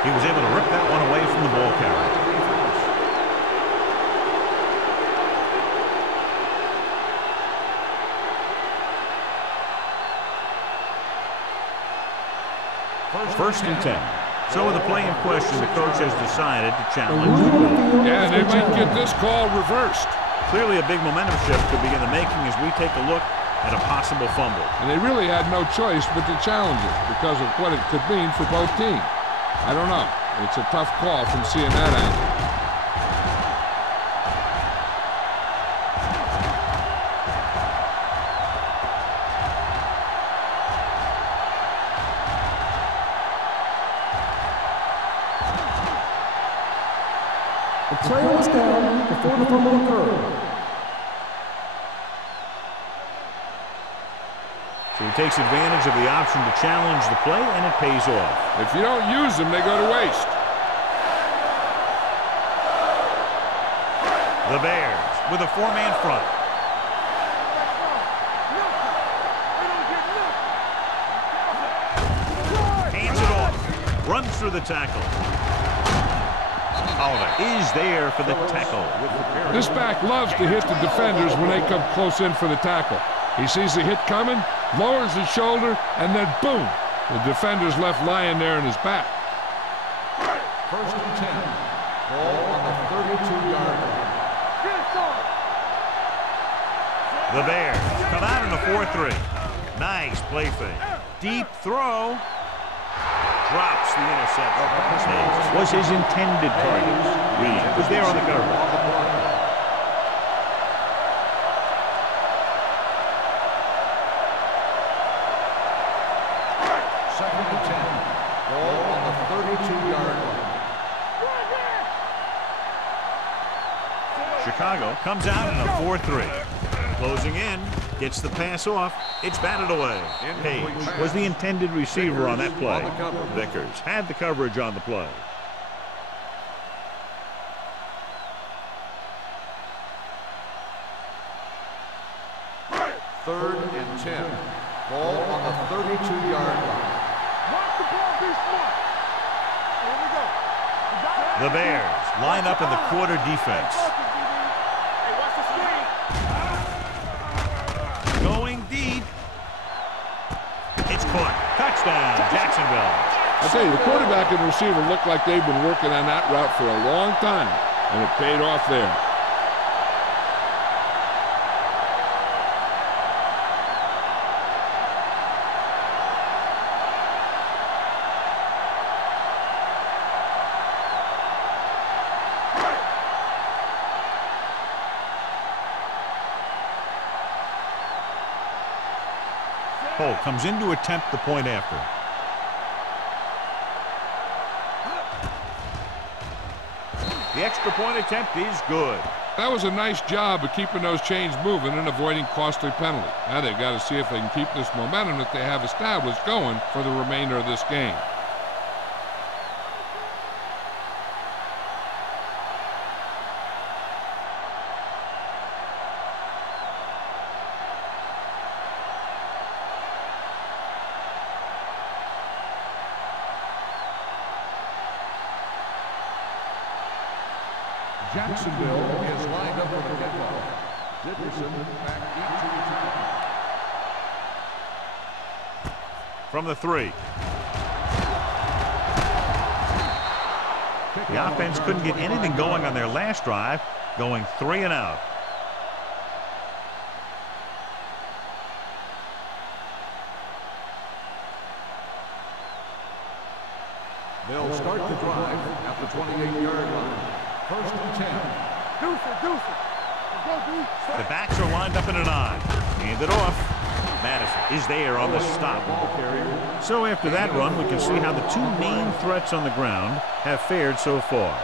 He was able to rip that one away from the ball carrier. First and 10. So with the play in question, the coach has decided to challenge the call. Yeah, they might get this call reversed. Clearly a big momentum shift could be in the making as we take a look at a possible fumble. And they really had no choice but to challenge it because of what it could mean for both teams. I don't know. It's a tough call from seeing that angle. The player was down before the fumble occurred. So he takes advantage of the option to challenge the play, and it pays off. If you don't use them, they go to waste. The Bears with a four-man front. Hands it off. Runs through the tackle. Holiday is there for the tackle. This back loves to hit the defenders when they come close in for the tackle. He sees the hit coming, lowers his shoulder, and then boom, the defender's left lying there in his back. First and 10. Ball on the 32-yard line. The Bears come out in a 4-3. Nice play fake. Deep throw. Drops the interception. Was his intended target. Reed was there on the cover. Second and 10. Ball on the 32-yard line. Chicago comes out in a 4-3. Closing in, gets the pass off. It's batted away. Page was the intended receiver on that play. Vickers had the coverage on the play. Third and 10. Ball on the 32-yard line. The Bears line up in the quarter defense. Going deep. It's caught. Touchdown, Jacksonville. I tell you, the quarterback and the receiver look like they've been working on that route for a long time, and it paid off there. Cole comes in to attempt the point after. The extra point attempt is good. That was a nice job of keeping those chains moving and avoiding costly penalty. Now they've got to see if they can keep this momentum that they have established going for the remainder of this game. Jacksonville is lined up for the kickoff. Dickerson back deep to return. From the 3. The offense couldn't get anything going on their last drive, going 3 and out. They'll start the drive at the 28-yard line. First and 10. The backs are lined up in a 9. Hand it off. Madison is there on the stop. So after that run, we can see how the two main threats on the ground have fared so far.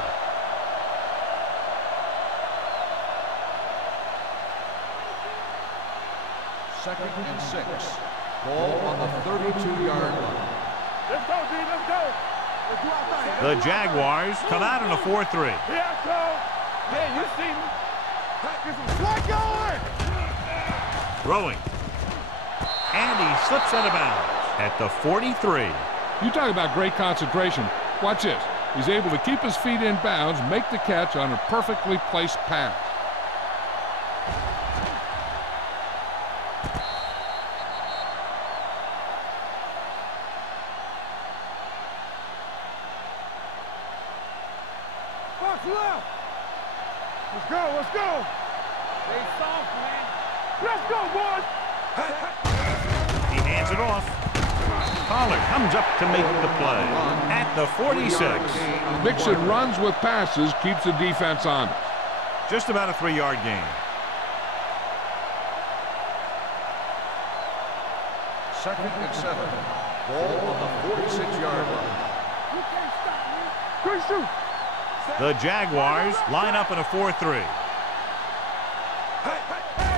Second and 6. Ball on the 32-yard line. Let's go, D. Let's go. Let's do our thing. The Jaguars come out in a 4-3. Yeah, you see me. Get some slack going. Throwing. And he slips out of bounds at the 43. You talk about great concentration. Watch this. He's able to keep his feet in bounds, make the catch on a perfectly placed pass. Watch left. Let's go, let's go. Stay soft, man. Let's go, boys. He hands it off. Pollard comes up to make the play at the 46. Mixing runs with passes keeps the defense honest. Just about a 3-yard gain. Second and 7. Ball on the 46-yard line. You can't stop me. Good shoot. The Jaguars line up in a 4-3.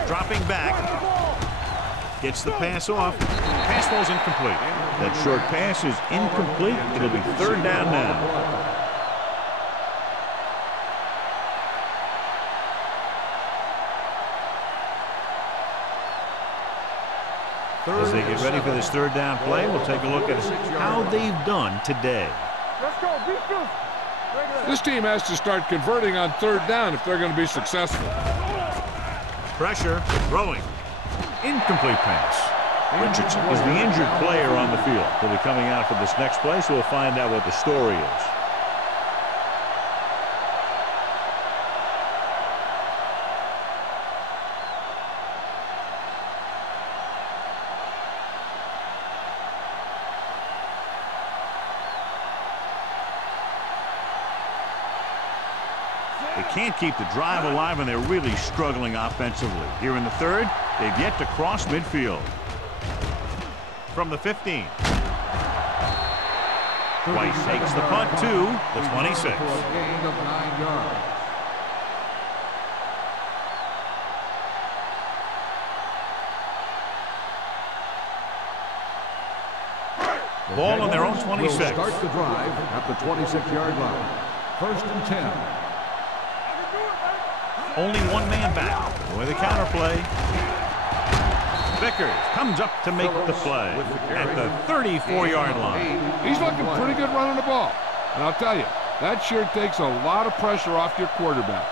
Dropping back. Gets the pass off. Pass ball's incomplete. That short pass is incomplete. It'll be 3rd down now. As they get ready for this 3rd down play, we'll take a look at how they've done today. Let's go, defense. This team has to start converting on 3rd down if they're going to be successful. Pressure, throwing. Incomplete pass. Richardson is the injured player on the field. He'll be coming out for this next play, so we'll find out what the story is. They can't keep the drive alive, and they're really struggling offensively. Here in the 3rd, they've yet to cross midfield. From the 15. Weiss takes the punt to the 26. Gain of 9 yards. Ball on their own 26. Will start the drive at the 26-yard line. 1st and 10. Only one man back. With a counterplay. Vickers comes up to make the play at the 34-yard line. He's looking pretty good running the ball. And I'll tell you, that sure takes a lot of pressure off your quarterback.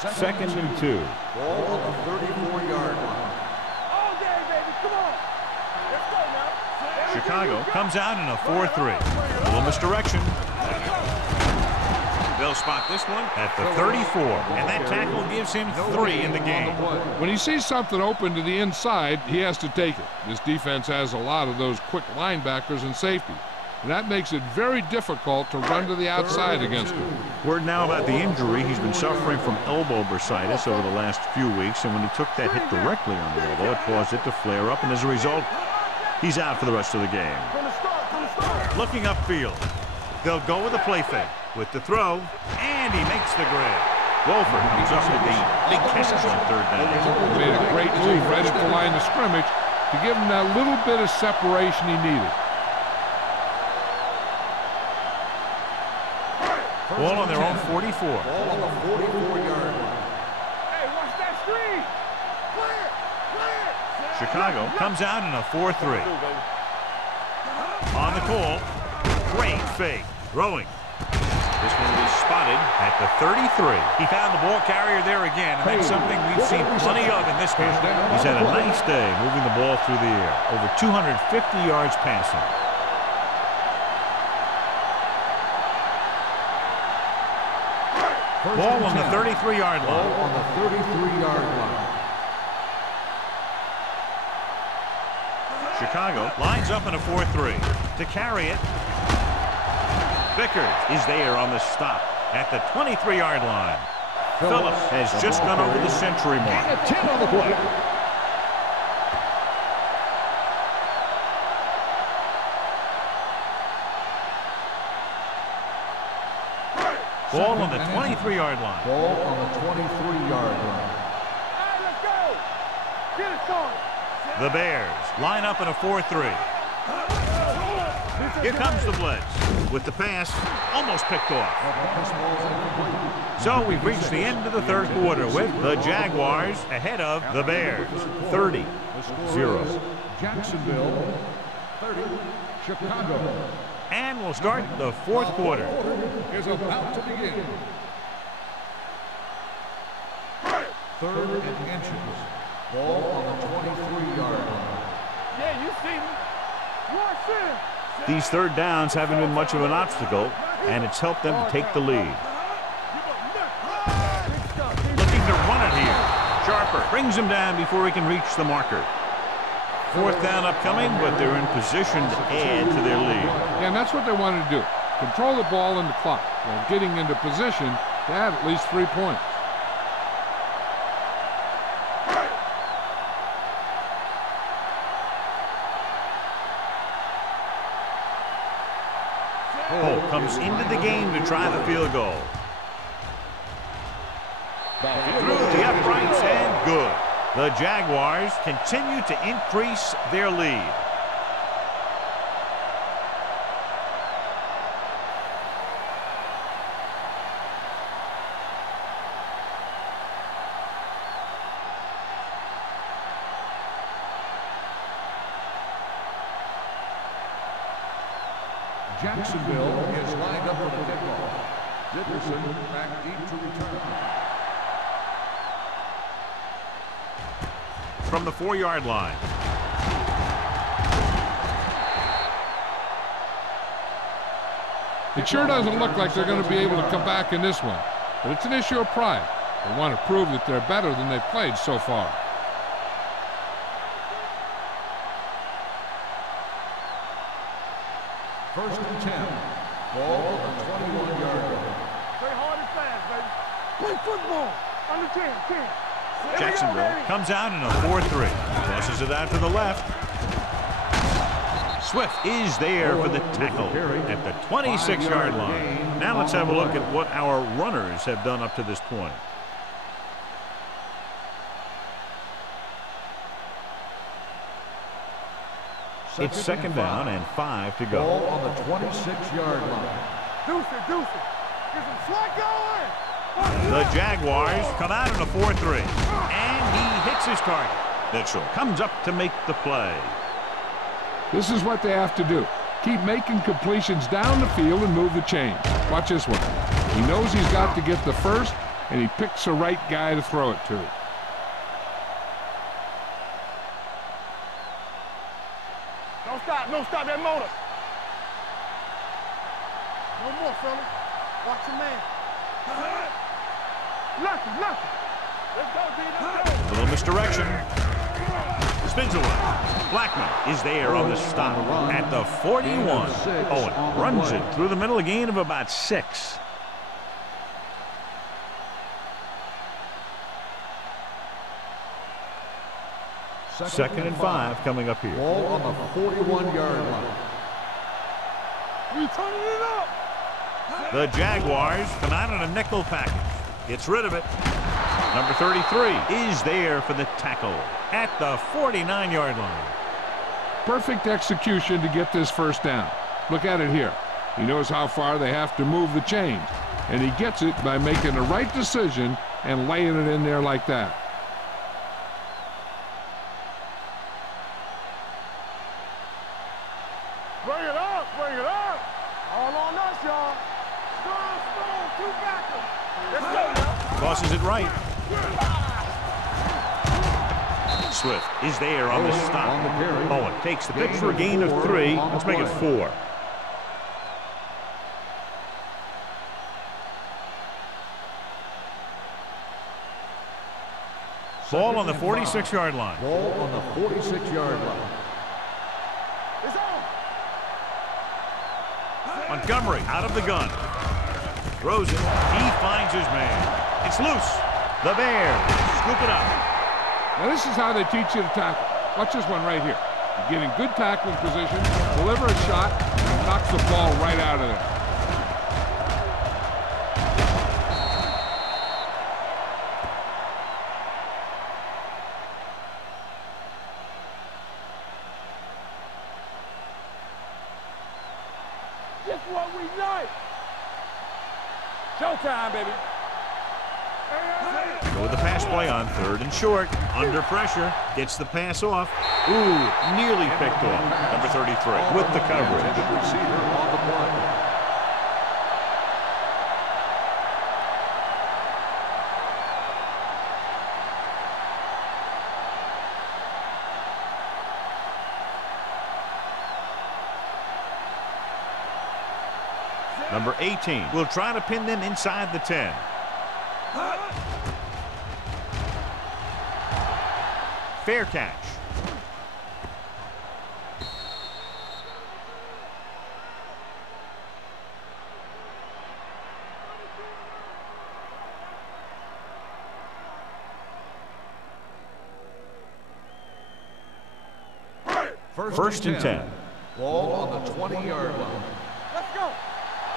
2nd and 2. Ball on the 34-yard line. All day, baby. Come on. Let's go now. Chicago comes out in a 4-3. A little misdirection. They'll spot this one at the 34, and that tackle gives him 3 in the game. When he sees something open to the inside, he has to take it. This defense has a lot of those quick linebackers and safety, and that makes it very difficult to run to the outside against him. Word now about the injury. He's been suffering from elbow bursitis over the last few weeks, and when he took that hit directly on the elbow, it caused it to flare up, and as a result, he's out for the rest of the game. Looking upfield, they'll go with a play fake. With the throw, and he makes the grab. Wolford comes up with the big catch on 3rd down. He made a great move right at the line of scrimmage to give him that little bit of separation he needed. Ball on their own 44. Ball on the 44-yard line. Hey, watch that screen. Clear, clear. Chicago comes out in a 4-3. On the call, great fake. Throwing. This one will be spotted at the 33. He found the ball carrier there again, and that's something we've seen plenty of in this game. He's had a nice day moving the ball through the air. Over 250 yards passing. Ball on the 33-yard line. Ball on the 33-yard line. Chicago lines up in a 4-3. To carry it, Vickers is there on the stop at the 23-yard line. Phillips has just gone over the century mark. And a 10 on the play. Ball on the 23-yard line. Ball on the 23-yard line. Hey, let's go. Get it going. The Bears line up in a 4-3. Here comes the blitz. With the pass, almost picked off. So we've reached the end of the 3rd quarter with the Jaguars ahead of the Bears. 30-0. Jacksonville, 30. Chicago. And we'll start the 4th quarter. Is about to begin. 3rd and inches. Ball on the 23-yard line. Yeah, you see me. You are sitting. These third downs haven't been much of an obstacle, and it's helped them to take the lead. Looking to run it here. Sharper brings him down before he can reach the marker. Fourth down upcoming, but they're in position to add to their lead. Yeah, and that's what they wanted to do. Control the ball and the clock while getting into position to add at least 3 points. Holt comes into the game to try the field goal. Through the uprights and good. The Jaguars continue to increase their lead. Jacksonville is lined up for the kickoff. Dickerson back deep to return. From the 4-yard line. It sure doesn't look like they're going to be able to come back in this one, but it's an issue of pride. They want to prove that they're better than they've played so far. First and 10. Ball on the 21-yard line. Play hard and fast, baby. Play football. Under 10. Jacksonville comes out in a 4-3. Tosses it out to the left. Swift is there for the tackle at the 26-yard line. Now let's have a look at what our runners have done up to this point. It's second down and 5 to go. Ball on the 26-yard line. Deuce it. Get some slack going. The Jaguars come out in a 4-3. And he hits his target. Mitchell comes up to make the play. This is what they have to do. Keep making completions down the field and move the chains. Watch this one. He knows he's got to get the first, and he picks the right guy to throw it to. Don't stop that motor. No more, fella. Watch your man. Lucky. Let's go, D. Let's go. Little misdirection. Spins away. Blackman is there on the stop at the 41. Owen runs it through the middle, a gain of about 6. Second and 5 coming up here. Ball on the 41-yard line. We turning it up. The Jaguars come out in a nickel package. Gets rid of it. Number 33 is there for the tackle at the 49-yard line. Perfect execution to get this first down. Look at it here. He knows how far they have to move the chains, and he gets it by making the right decision and laying it in there like that. Bring it up. All on us, y'all. Strong, 2 backers. Let's go, y'all. Crosses it right. Swift is there on the stop. Owen takes the pitch for a gain of 3. Let's make it 4. Ball on the 46-yard line. Ball on the 46-yard line. It's on. Montgomery out of the gun. Throws it. He finds his man. It's loose. The Bears scoop it up. Now this is how they teach you to tackle. Watch this one right here. You get in good tackling position, deliver a shot, and knocks the ball right out of there. Just what we like. Showtime, baby. Go with the pass play on 3rd and short. Under pressure. Gets the pass off. Ooh, nearly picked off. Number 33 with the coverage. Receiver on the play. Number 18 will try to pin them inside the 10. Fair catch. First and 10. Ball on the 20-yard line. Let's go.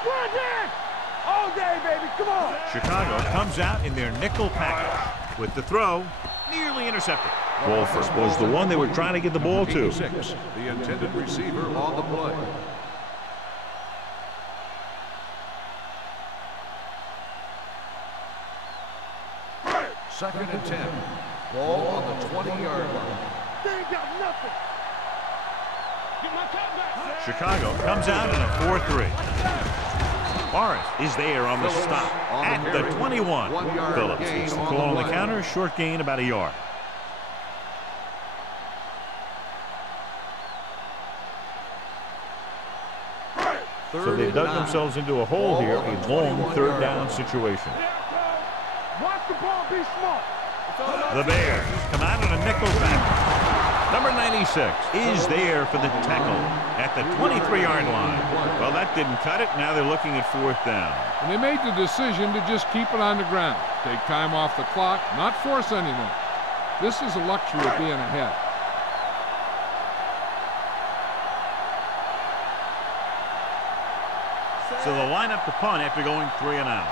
We're in. All day, baby. Come on. Chicago comes out in their nickel package. With the throw, nearly intercepted. Wolford was the one they were trying to get the ball to. 86, the intended receiver on the play. Second and 10. Ball on the 20-yard line. They ain't got nothing. Get my top back. Chicago comes out in a 4-3. Morris is there on the stop at the 21. Phillips gets the call on the counter, short gain about a yard. So they dug themselves into a hole here, a long third down situation. Watch the ball, be smart. The Bears come out in a nickel package. Number 96 is there for the tackle at the 23-yard line. Well, that didn't cut it. Now they're looking at fourth down. And they made the decision to just keep it on the ground. Take time off the clock, not force anything. This is a luxury of being ahead. So they'll line up the punt after going 3 and out.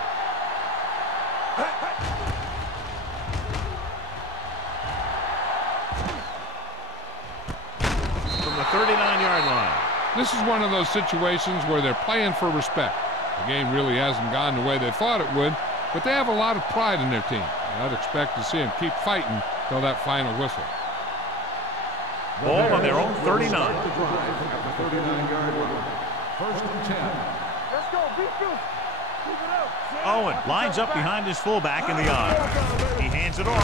From the 39-yard line. This is one of those situations where they're playing for respect. The game really hasn't gone the way they thought it would, but they have a lot of pride in their team. I'd expect to see them keep fighting till that final whistle. Ball on their own 39. The drive at the 39-yard line. First and 10. Let's go. Be good. Keep it up. Owen lines up behind his fullback in the I. He hands it off.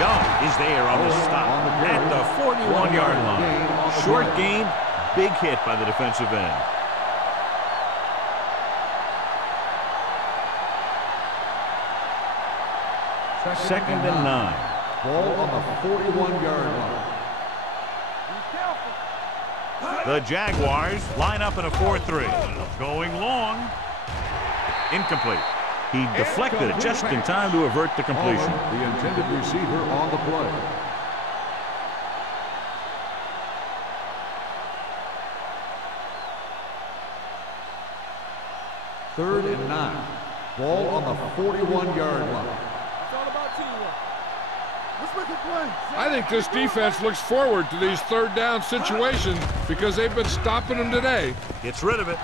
Young is there on the stop at the 41-yard line. Short gain, big hit by the defensive end. Second and 9. Ball on the 41-yard line. The Jaguars line up in a 4-3. Going long. Incomplete. He deflected it just in time to avert the completion. The intended receiver on the play. Third and 9. Ball on the 41-yard line. It's all about teamwork. Let's make a play. I think this defense looks forward to these third down situations because they've been stopping them today. Gets rid of it.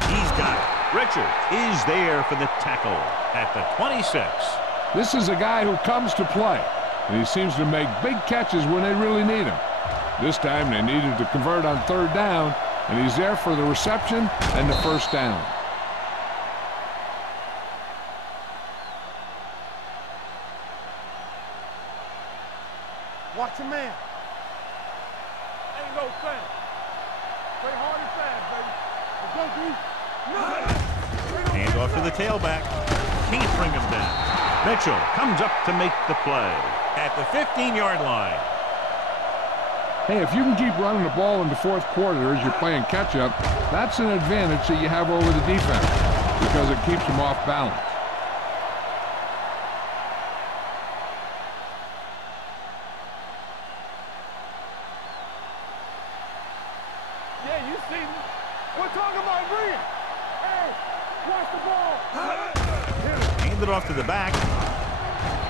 He's got it. Richard is there for the tackle at the 26. This is a guy who comes to play, and he seems to make big catches when they really need him. This time they needed to convert on third down, and he's there for the reception and the first down. Watch your man. Ain't no thing. Play hard and fast, baby. Let's go, D. Hand off to the tailback. Can't bring him down. Mitchell comes up to make the play at the 15-yard line. Hey, if you can keep running the ball in the fourth quarter as you're playing catch-up, that's an advantage that you have over the defense because it keeps them off balance. Yeah, you see me. We're talking about green. Hey, watch the ball. Hand it off to the back.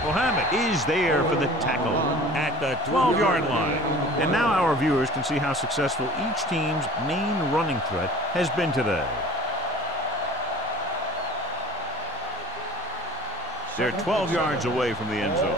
Mohammed is there for the tackle at the 12-yard line. And now our viewers can see how successful each team's main running threat has been today. They're 12 yards away from the end zone.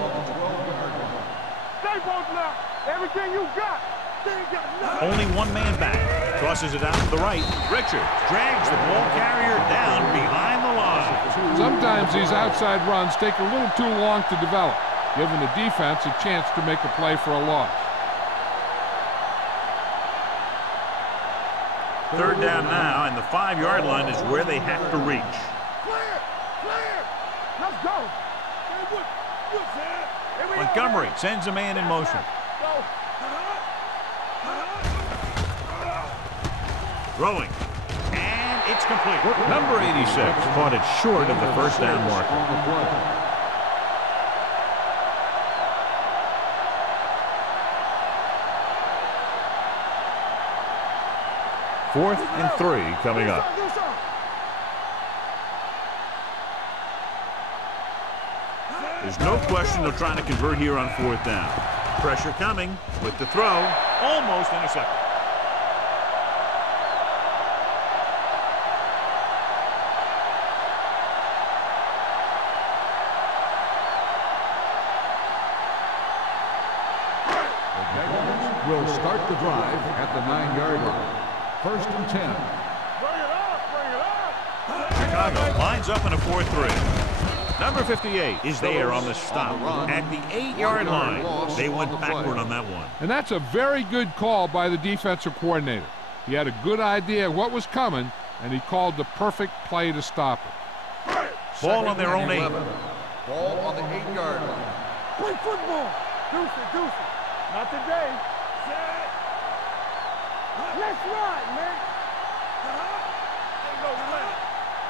Stay both now. Everything you got. They ain't got nothing. Only one man back. Crosses it out to the right. Richard drags the ball carrier down behind the line. Sometimes these outside runs take a little too long to develop, giving the defense a chance to make a play for a loss. Third down now, and the 5-yard line is where they have to reach. Clear! Clear! Let's go! Hey, what's that? Montgomery sends a man in motion. Go! Throwing. And it's complete. Number 86 caught it short of the first down marker. 4th and 3 coming up. There's no question they're trying to convert here on 4th down. Pressure coming with the throw. Almost intercepted. Will start the drive at the 9-yard line. 1st and 10. Bring it up! Bring it up! Chicago lines up in a 4-3. Number 58 is there on the stop at the 8-yard line. They went backward on that one. And that's a very good call by the defensive coordinator. He had a good idea of what was coming, and he called the perfect play to stop it. Ball on their own 8. Ball on the 8-yard line. Play football! Deuce it! Not today. Let's ride, man.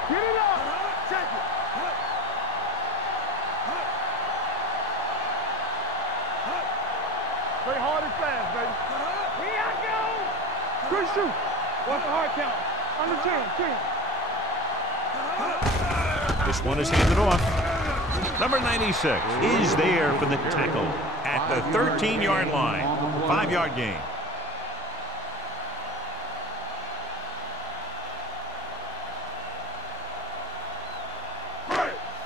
Get it up. Check it. Play hard and fast, baby. Here I go. Good shoot. What's the hard count? On the 10. This one is handed off. Number 96 is there for the tackle at the 13-yard line. 5-yard gain.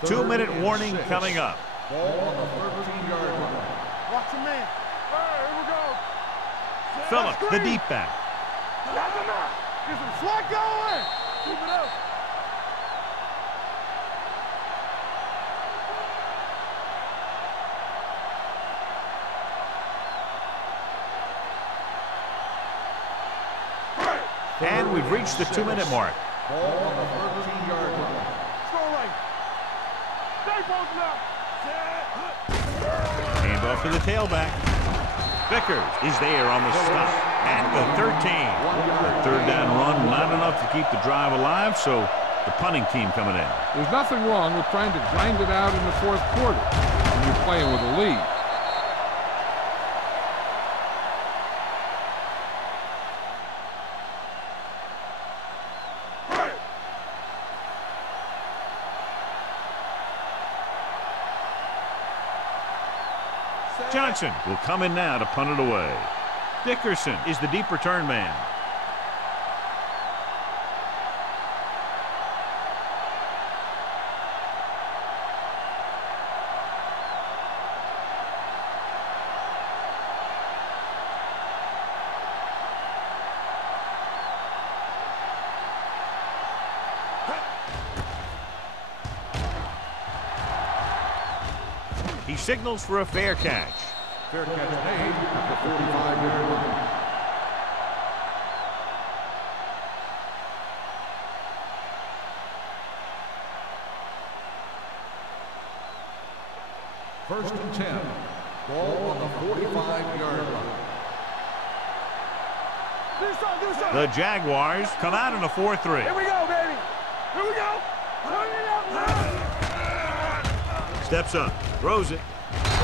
Two-minute warning coming up. Ball on the 13-yard line. Watch your man. Here we go. Phillips, the deep back. Get some slack going. Keep it up. And we've reached the 2-minute mark. Ball on the 13-yard line. Go right. Stay posted up. Hand off to the tailback. Vickers is there on the stop at the 13. Third down run, not enough to keep the drive alive, so the punting team coming in. There's nothing wrong with trying to grind it out in the 4th quarter when you're playing with a lead. Johnson will come in now to punt it away. Dickerson is the deep return man. He signals for a fair catch. Fair catch made at the 45-yard line. First and 10. Ball on the 45-yard line. The Jaguars come out in a 4-3. Here we go, baby. Here we go. Turn it up. Steps up, throws it,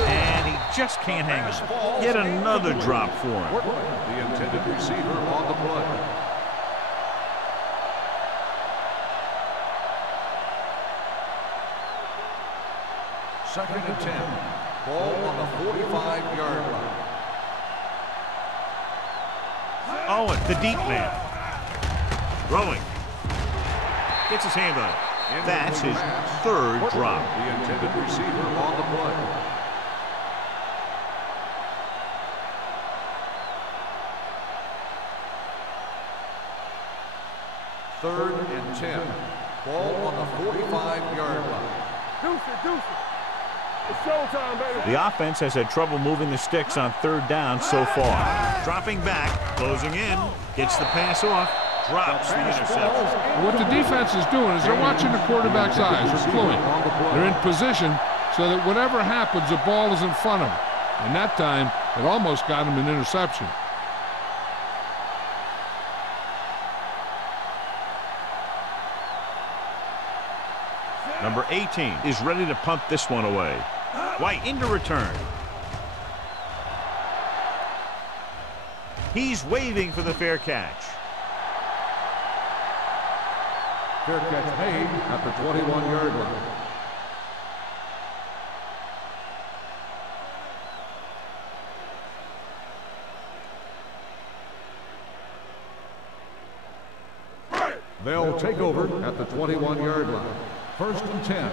and he just can't hang it. Yet another drop for him. The intended receiver on the play. Second and 10. Ball on the 45-yard line. Owen, the deep man. Throwing. Gets his hand on it. That's his 3rd drop. The intended receiver on the play. Third and 10. Ball on the 45-yard line. Deuce it. It's showtime, baby. The offense has had trouble moving the sticks on 3rd down so far. Dropping back, closing in, gets the pass off, drops the interception. What the defense is doing is they're watching the quarterback's eyes. They're cluing. They're in position so that whatever happens, the ball is in front of them. And that time, it almost got him an interception. Number 18 is ready to punt this one away. White into return. He's waving for the fair catch. Fair catch made at the 21-yard line. They'll take over at the 21-yard line. 1st and 10.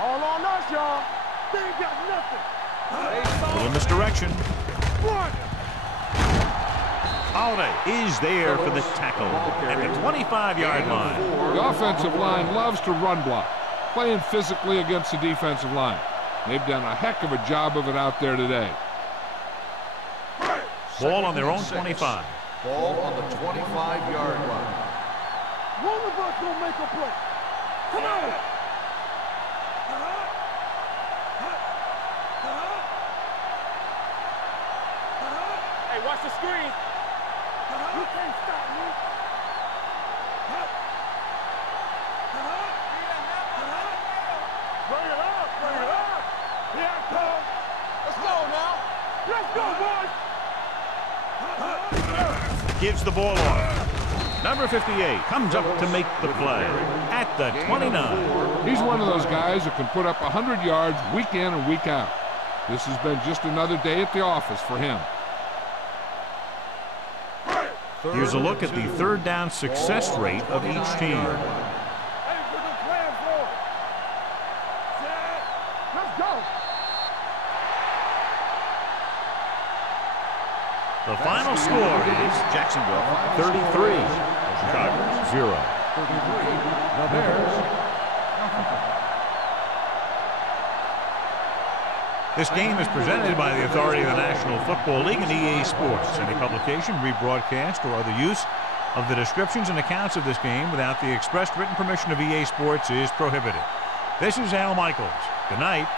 All on us, y'all. They ain't got nothing. Little misdirection. Holiday is there for the tackle at the 25-yard line. The offensive line loves to run block, playing physically against the defensive line. They've done a heck of a job of it out there today. Ball on their own 25. Ball on the 25-yard line. One of us gonna make a play. Come on. Hey, watch the screen. You can't stop me. Bring it up, bring it up. Here it comes. Let's go now. Let's go, boys. Gives the ball off. Number 58 comes up to make the play at the 29. He's one of those guys that can put up 100 yards week in and week out. This has been just another day at the office for him. Here's a look at the third down success rate of each team. Hey, put the plan forward. Set. Let's go. The final score is Jacksonville 33, Chicago 0. The Bears. This game is presented by the authority of the National Football League and EA Sports. Any publication, rebroadcast, or other use of the descriptions and accounts of this game without the expressed written permission of EA Sports is prohibited. This is Al Michaels. Good night.